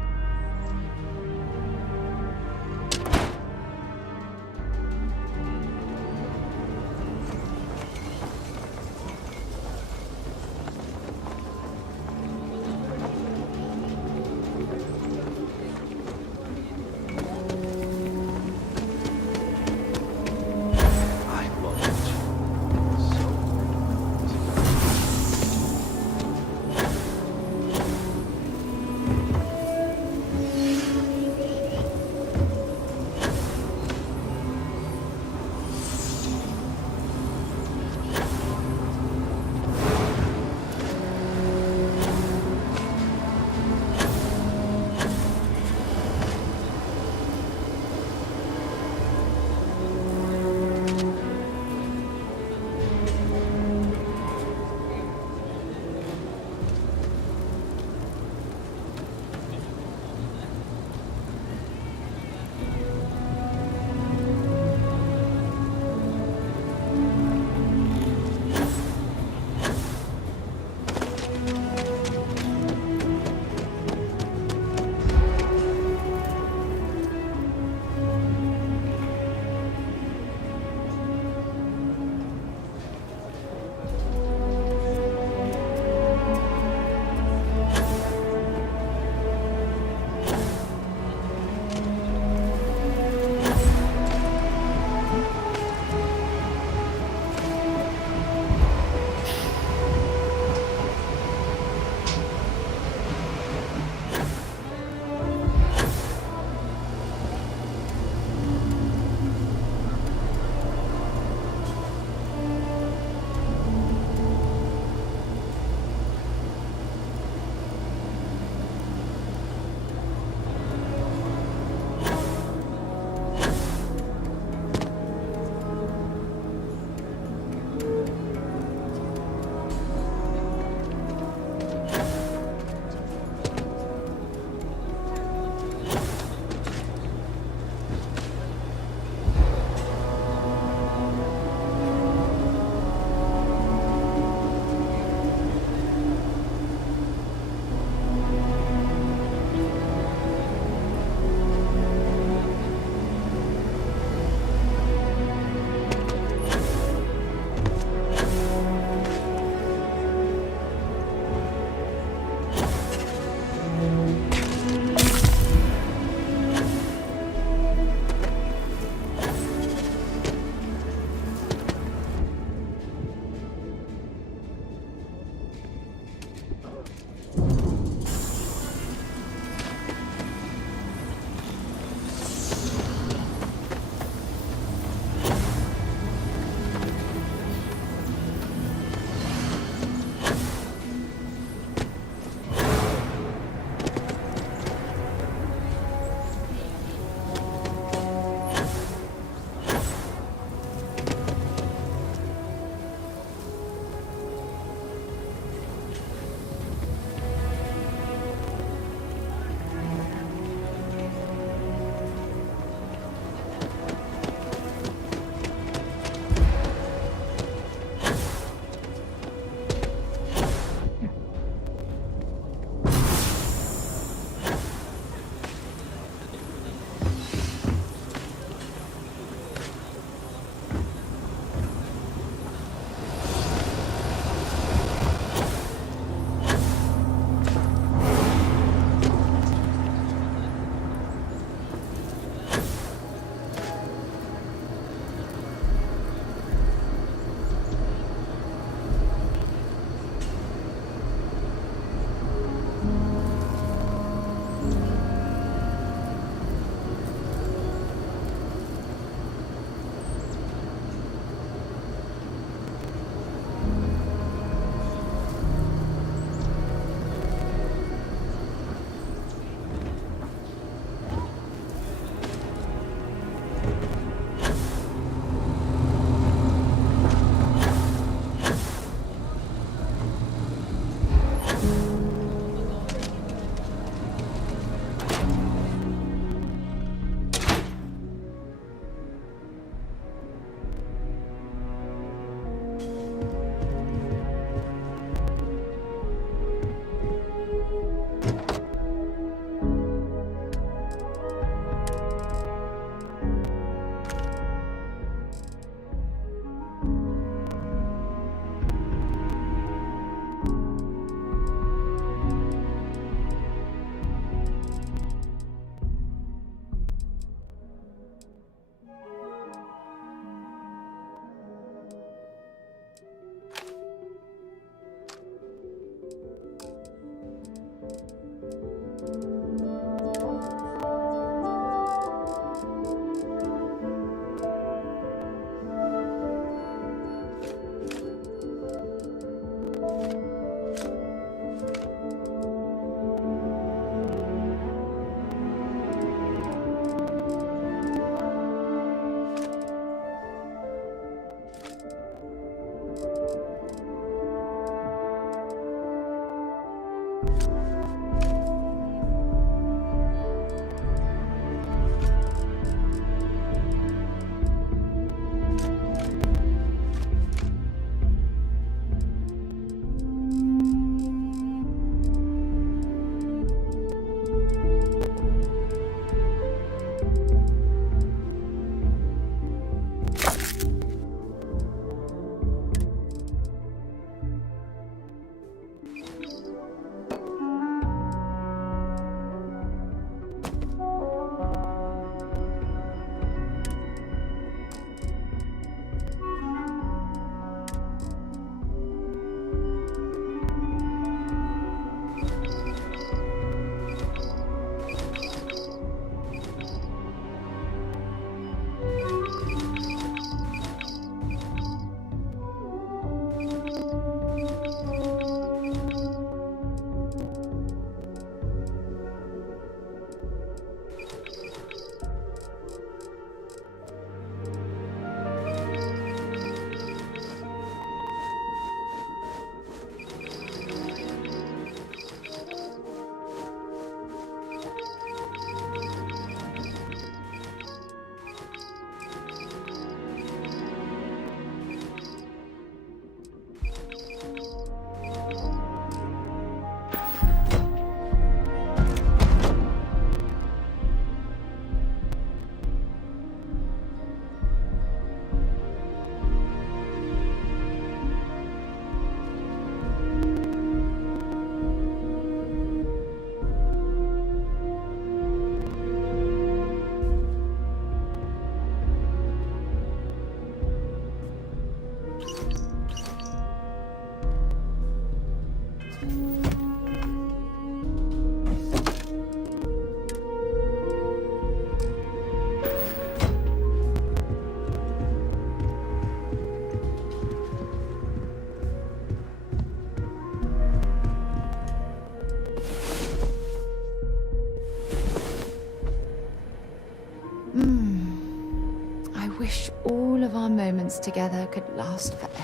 moments together could last forever.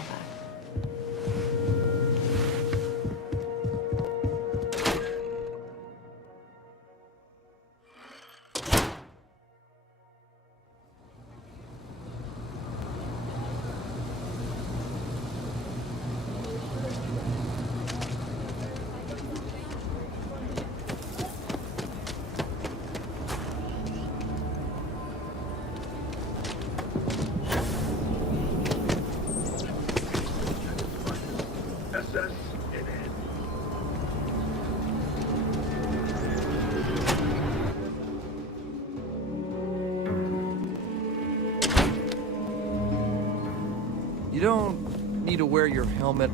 You don't need to wear your helmet.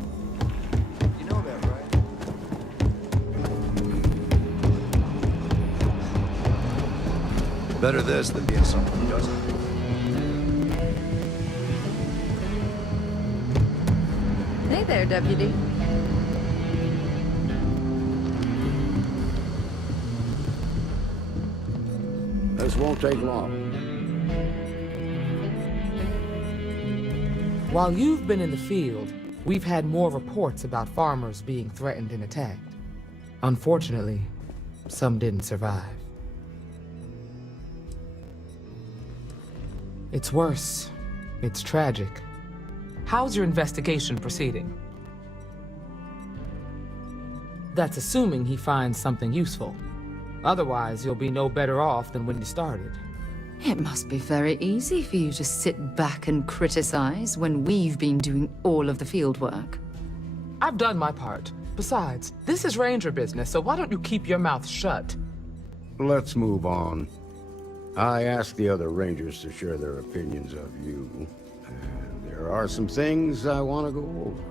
You know that, right? Better this than being someone who doesn't. Hey there, Deputy. This won't take long. While you've been in the field, we've had more reports about farmers being threatened and attacked. Unfortunately, some didn't survive. It's worse. It's tragic. How's your investigation proceeding? That's assuming he finds something useful. Otherwise, you'll be no better off than when you started. It must be very easy for you to sit back and criticize when we've been doing all of the field work. I've done my part. Besides, this is Ranger business, so why don't you keep your mouth shut? Let's move on. I asked the other Rangers to share their opinions of you, and there are some things I want to go over.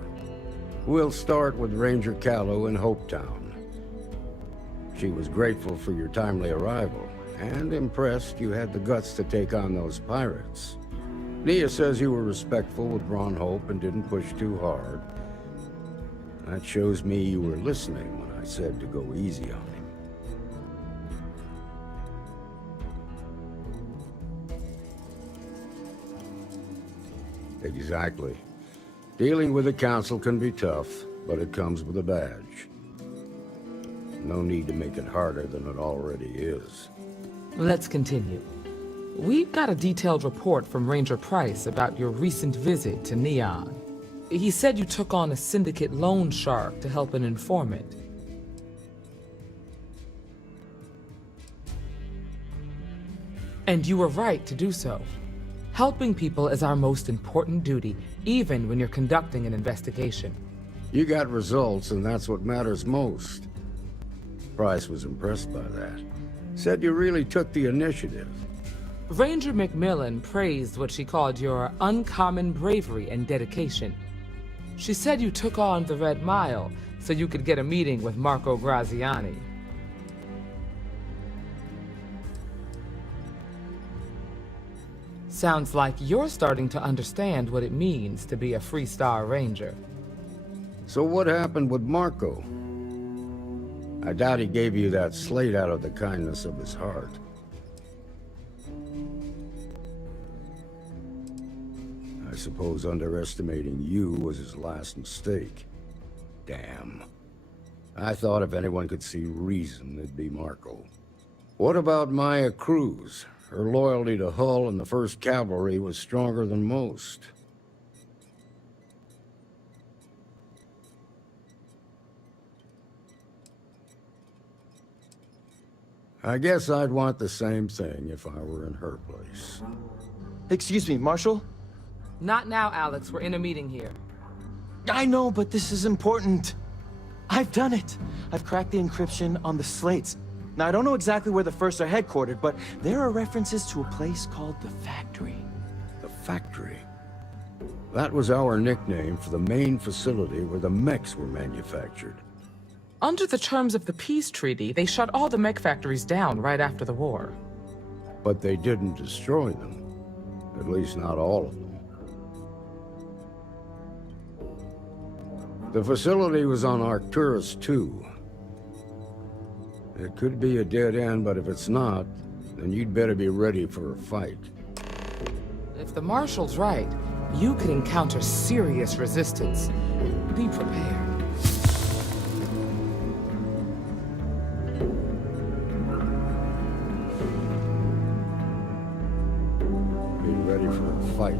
We'll start with Ranger Callow in Hopetown. She was grateful for your timely arrival, and impressed you had the guts to take on those pirates. Nia says you were respectful with Ron Hope and didn't push too hard. That shows me you were listening when I said to go easy on him. Exactly. Dealing with the Council can be tough, but it comes with a badge. No need to make it harder than it already is. Let's continue. We've got a detailed report from Ranger Price about your recent visit to Neon. He said you took on a syndicate loan shark to help an informant. And you were right to do so. Helping people is our most important duty, even when you're conducting an investigation. You got results, and that's what matters most. Price was impressed by that. Said you really took the initiative. Ranger McMillan praised what she called your uncommon bravery and dedication. She said you took on the Red Mile so you could get a meeting with Marco Graziani. Sounds like you're starting to understand what it means to be a Freestar Ranger. So what happened with Marco? I doubt he gave you that slate out of the kindness of his heart. I suppose underestimating you was his last mistake. Damn. I thought if anyone could see reason, it'd be Marco. What about Maya Cruz? Her loyalty to Hull and the 1st Cavalry was stronger than most. I guess I'd want the same thing if I were in her place. Excuse me, Marshal? Not now, Alex. We're in a meeting here. I know, but this is important. I've done it. I've cracked the encryption on the slates. Now, I don't know exactly where the First are headquartered, but there are references to a place called the Factory. The Factory? That was our nickname for the main facility where the mechs were manufactured. Under the terms of the peace treaty, they shut all the mech factories down right after the war. But they didn't destroy them. At least not all of them. The facility was on Arcturus 2. It could be a dead end, but if it's not, then you'd better be ready for a fight. If the Marshal's right, You could encounter serious resistance. Be prepared. Be ready for a fight.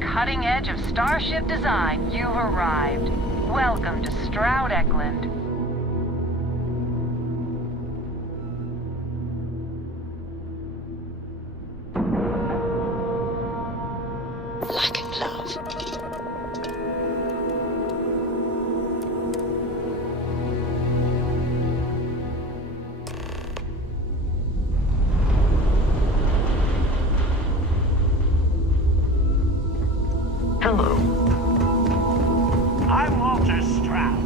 Cutting edge of starship design, you've arrived. Welcome to Stroud Eklund. Lack of love. Hello. I'm Walter Stroud,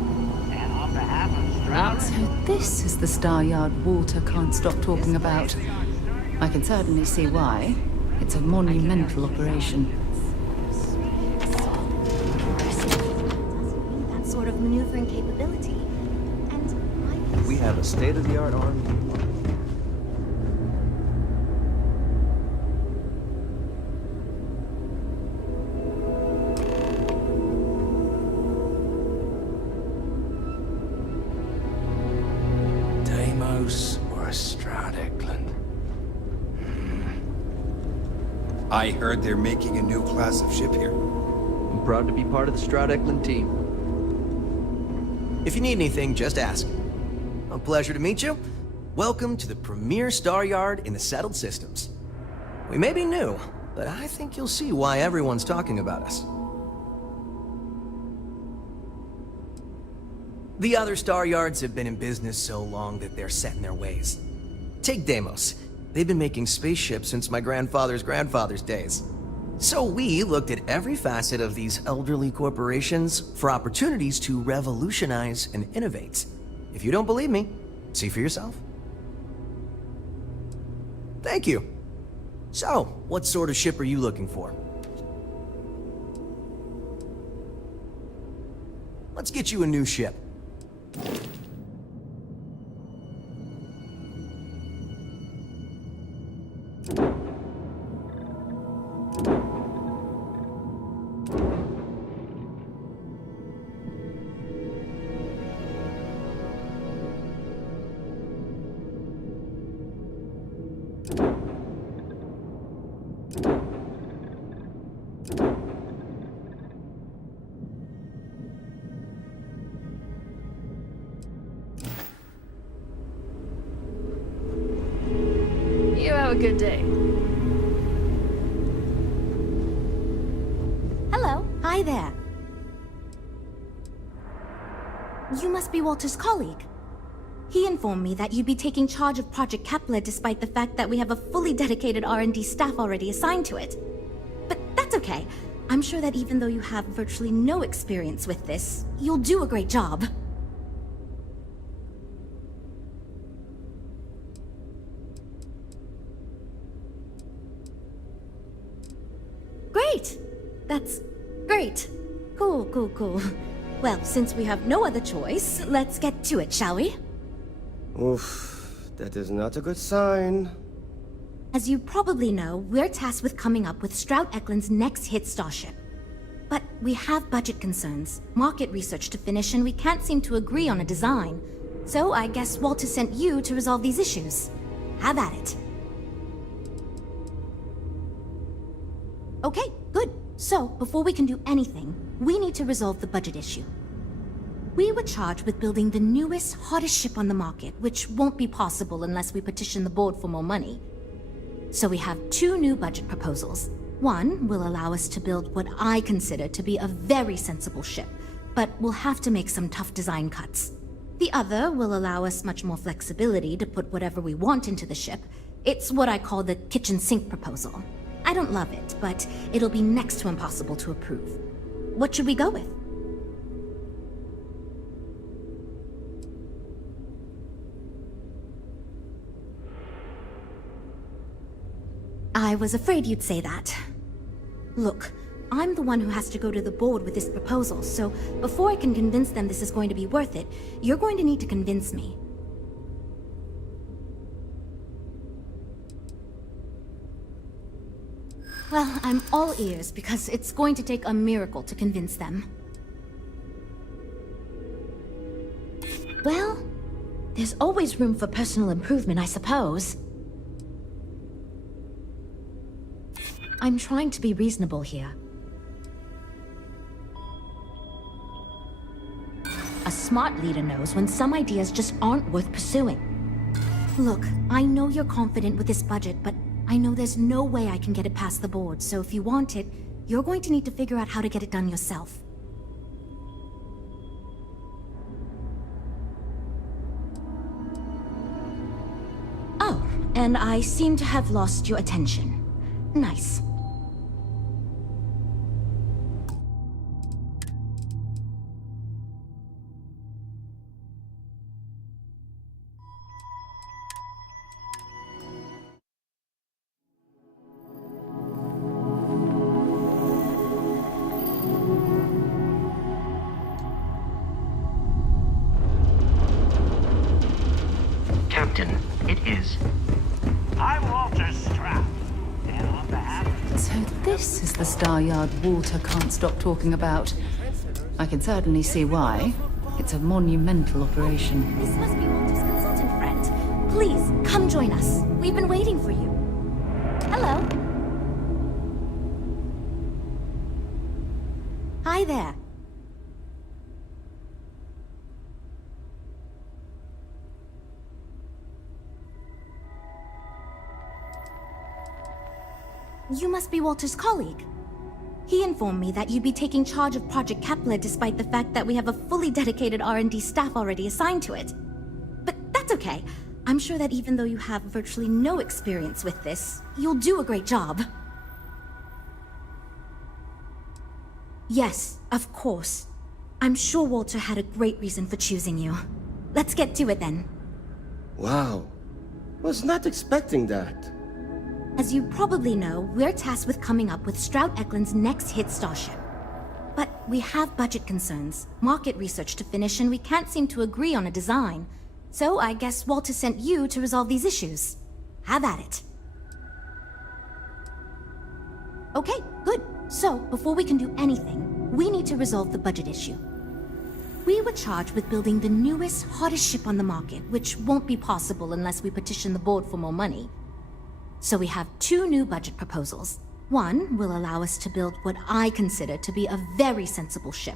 and on behalf of Stroud... So this is the Star Yard Walter can't stop talking about. I can certainly see why. It's a monumental operation. That sort of maneuvering capability. And We have a state-of-the-art army. Or Stroud Eklund. I heard they're making a new class of ship here. I'm proud to be part of the Stroud Eklund team. If you need anything, just ask. A pleasure to meet you. Welcome to the premier Star Yard in the settled systems. We may be new, but I think you'll see why everyone's talking about us. The other Star Yards have been in business so long that they're set in their ways. Take Deimos. They've been making spaceships since my grandfather's grandfather's days. So we looked at every facet of these elderly corporations for opportunities to revolutionize and innovate. If you don't believe me, see for yourself. Thank you. So, what sort of ship are you looking for? Let's get you a new ship. You have a good day. hello. Hi there. You must be Walter's colleague. He informed me that you'd be taking charge of Project Kepler despite the fact that we have a fully dedicated R&D staff already assigned to it. But that's okay. I'm sure that even though you have virtually no experience with this, you'll do a great job. Great! That's great. Cool, cool, cool. Well, since we have no other choice, let's get to it, shall we? Oof, that is not a good sign. As you probably know, we're tasked with coming up with Stroud Eklund's next hit starship. But we have budget concerns, market research to finish, and we can't seem to agree on a design. So I guess Walter sent you to resolve these issues. Have at it. Okay, good. So, before we can do anything, we need to resolve the budget issue. We were charged with building the newest, hottest ship on the market, which won't be possible unless we petition the board for more money. So we have two new budget proposals. One will allow us to build what I consider to be a very sensible ship, but we'll have to make some tough design cuts. The other will allow us much more flexibility to put whatever we want into the ship. It's what I call the kitchen sink proposal. I don't love it, but it'll be next to impossible to approve. What should we go with? I was afraid you'd say that. Look, I'm the one who has to go to the board with this proposal, so before I can convince them this is going to be worth it, you're going to need to convince me. Well, I'm all ears because it's going to take a miracle to convince them. Well, there's always room for personal improvement, I suppose. I'm trying to be reasonable here. A smart leader knows when some ideas just aren't worth pursuing. Look, I know you're confident with this budget, but I know there's no way I can get it past the board, so if you want it, you're going to need to figure out how to get it done yourself. Oh, and I seem to have lost your attention. Nice. Captain, it is. I'm Walter Strapp, and on behalf of... So this is the Star Yard Walter can't stop talking about. I can certainly see why. It's a monumental operation. This must be Walter's consultant friend. Please, come join us. We've been waiting for you. Hello. Hi there. You must be Walter's colleague. He informed me that you'd be taking charge of Project Kepler despite the fact that we have a fully dedicated R&D staff already assigned to it. But that's okay. I'm sure that even though you have virtually no experience with this, you'll do a great job. Yes, of course. I'm sure Walter had a great reason for choosing you. Let's get to it then. Wow. Was not expecting that. As you probably know, we're tasked with coming up with Stroud-Eklund's next hit starship. But we have budget concerns, market research to finish, and we can't seem to agree on a design. So I guess Walter sent you to resolve these issues. Have at it. Okay, good. So, before we can do anything, we need to resolve the budget issue. We were charged with building the newest, hottest ship on the market, which won't be possible unless we petition the board for more money. So we have two new budget proposals. One will allow us to build what I consider to be a very sensible ship,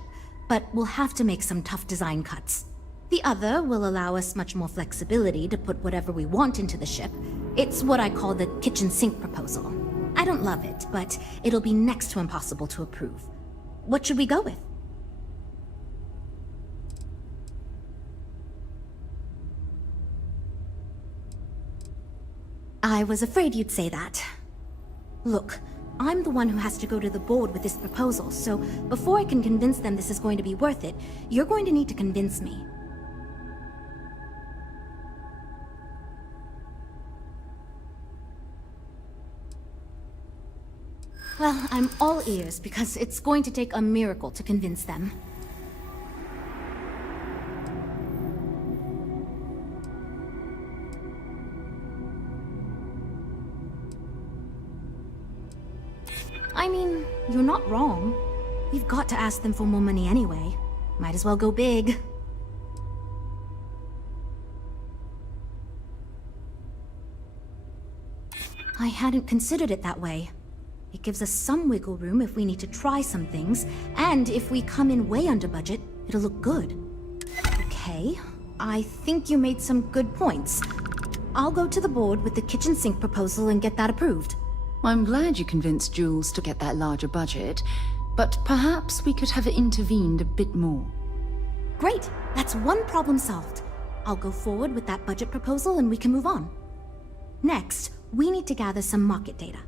but we'll have to make some tough design cuts. The other will allow us much more flexibility to put whatever we want into the ship. It's what I call the kitchen sink proposal. I don't love it, but it'll be next to impossible to approve. What should we go with? I was afraid you'd say that. Look, I'm the one who has to go to the board with this proposal, so before I can convince them this is going to be worth it, you're going to need to convince me. Well, I'm all ears because it's going to take a miracle to convince them. I mean, you're not wrong. We've got to ask them for more money anyway. Might as well go big. I hadn't considered it that way. It gives us some wiggle room if we need to try some things, and if we come in way under budget, it'll look good. Okay, I think you made some good points. I'll go to the board with the kitchen sink proposal and get that approved. I'm glad you convinced Jules to get that larger budget, but perhaps we could have intervened a bit more. Great, that's one problem solved. I'll go forward with that budget proposal and we can move on. Next, we need to gather some market data.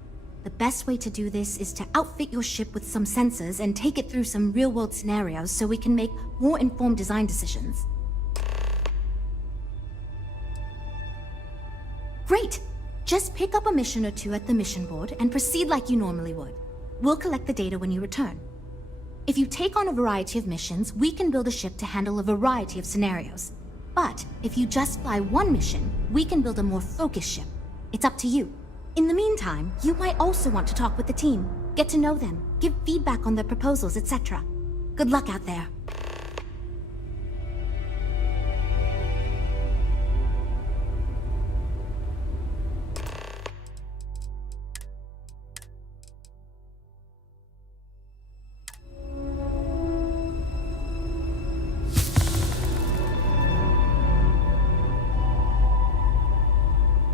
The best way to do this is to outfit your ship with some sensors and take it through some real-world scenarios so we can make more informed design decisions. Great! Just pick up a mission or two at the mission board and proceed like you normally would. We'll collect the data when you return. If you take on a variety of missions, we can build a ship to handle a variety of scenarios. But if you just fly one mission, we can build a more focused ship. It's up to you. In the meantime, you might also want to talk with the team, get to know them, give feedback on their proposals, etc. Good luck out there.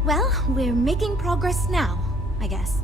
Well, we're making progress now, I guess.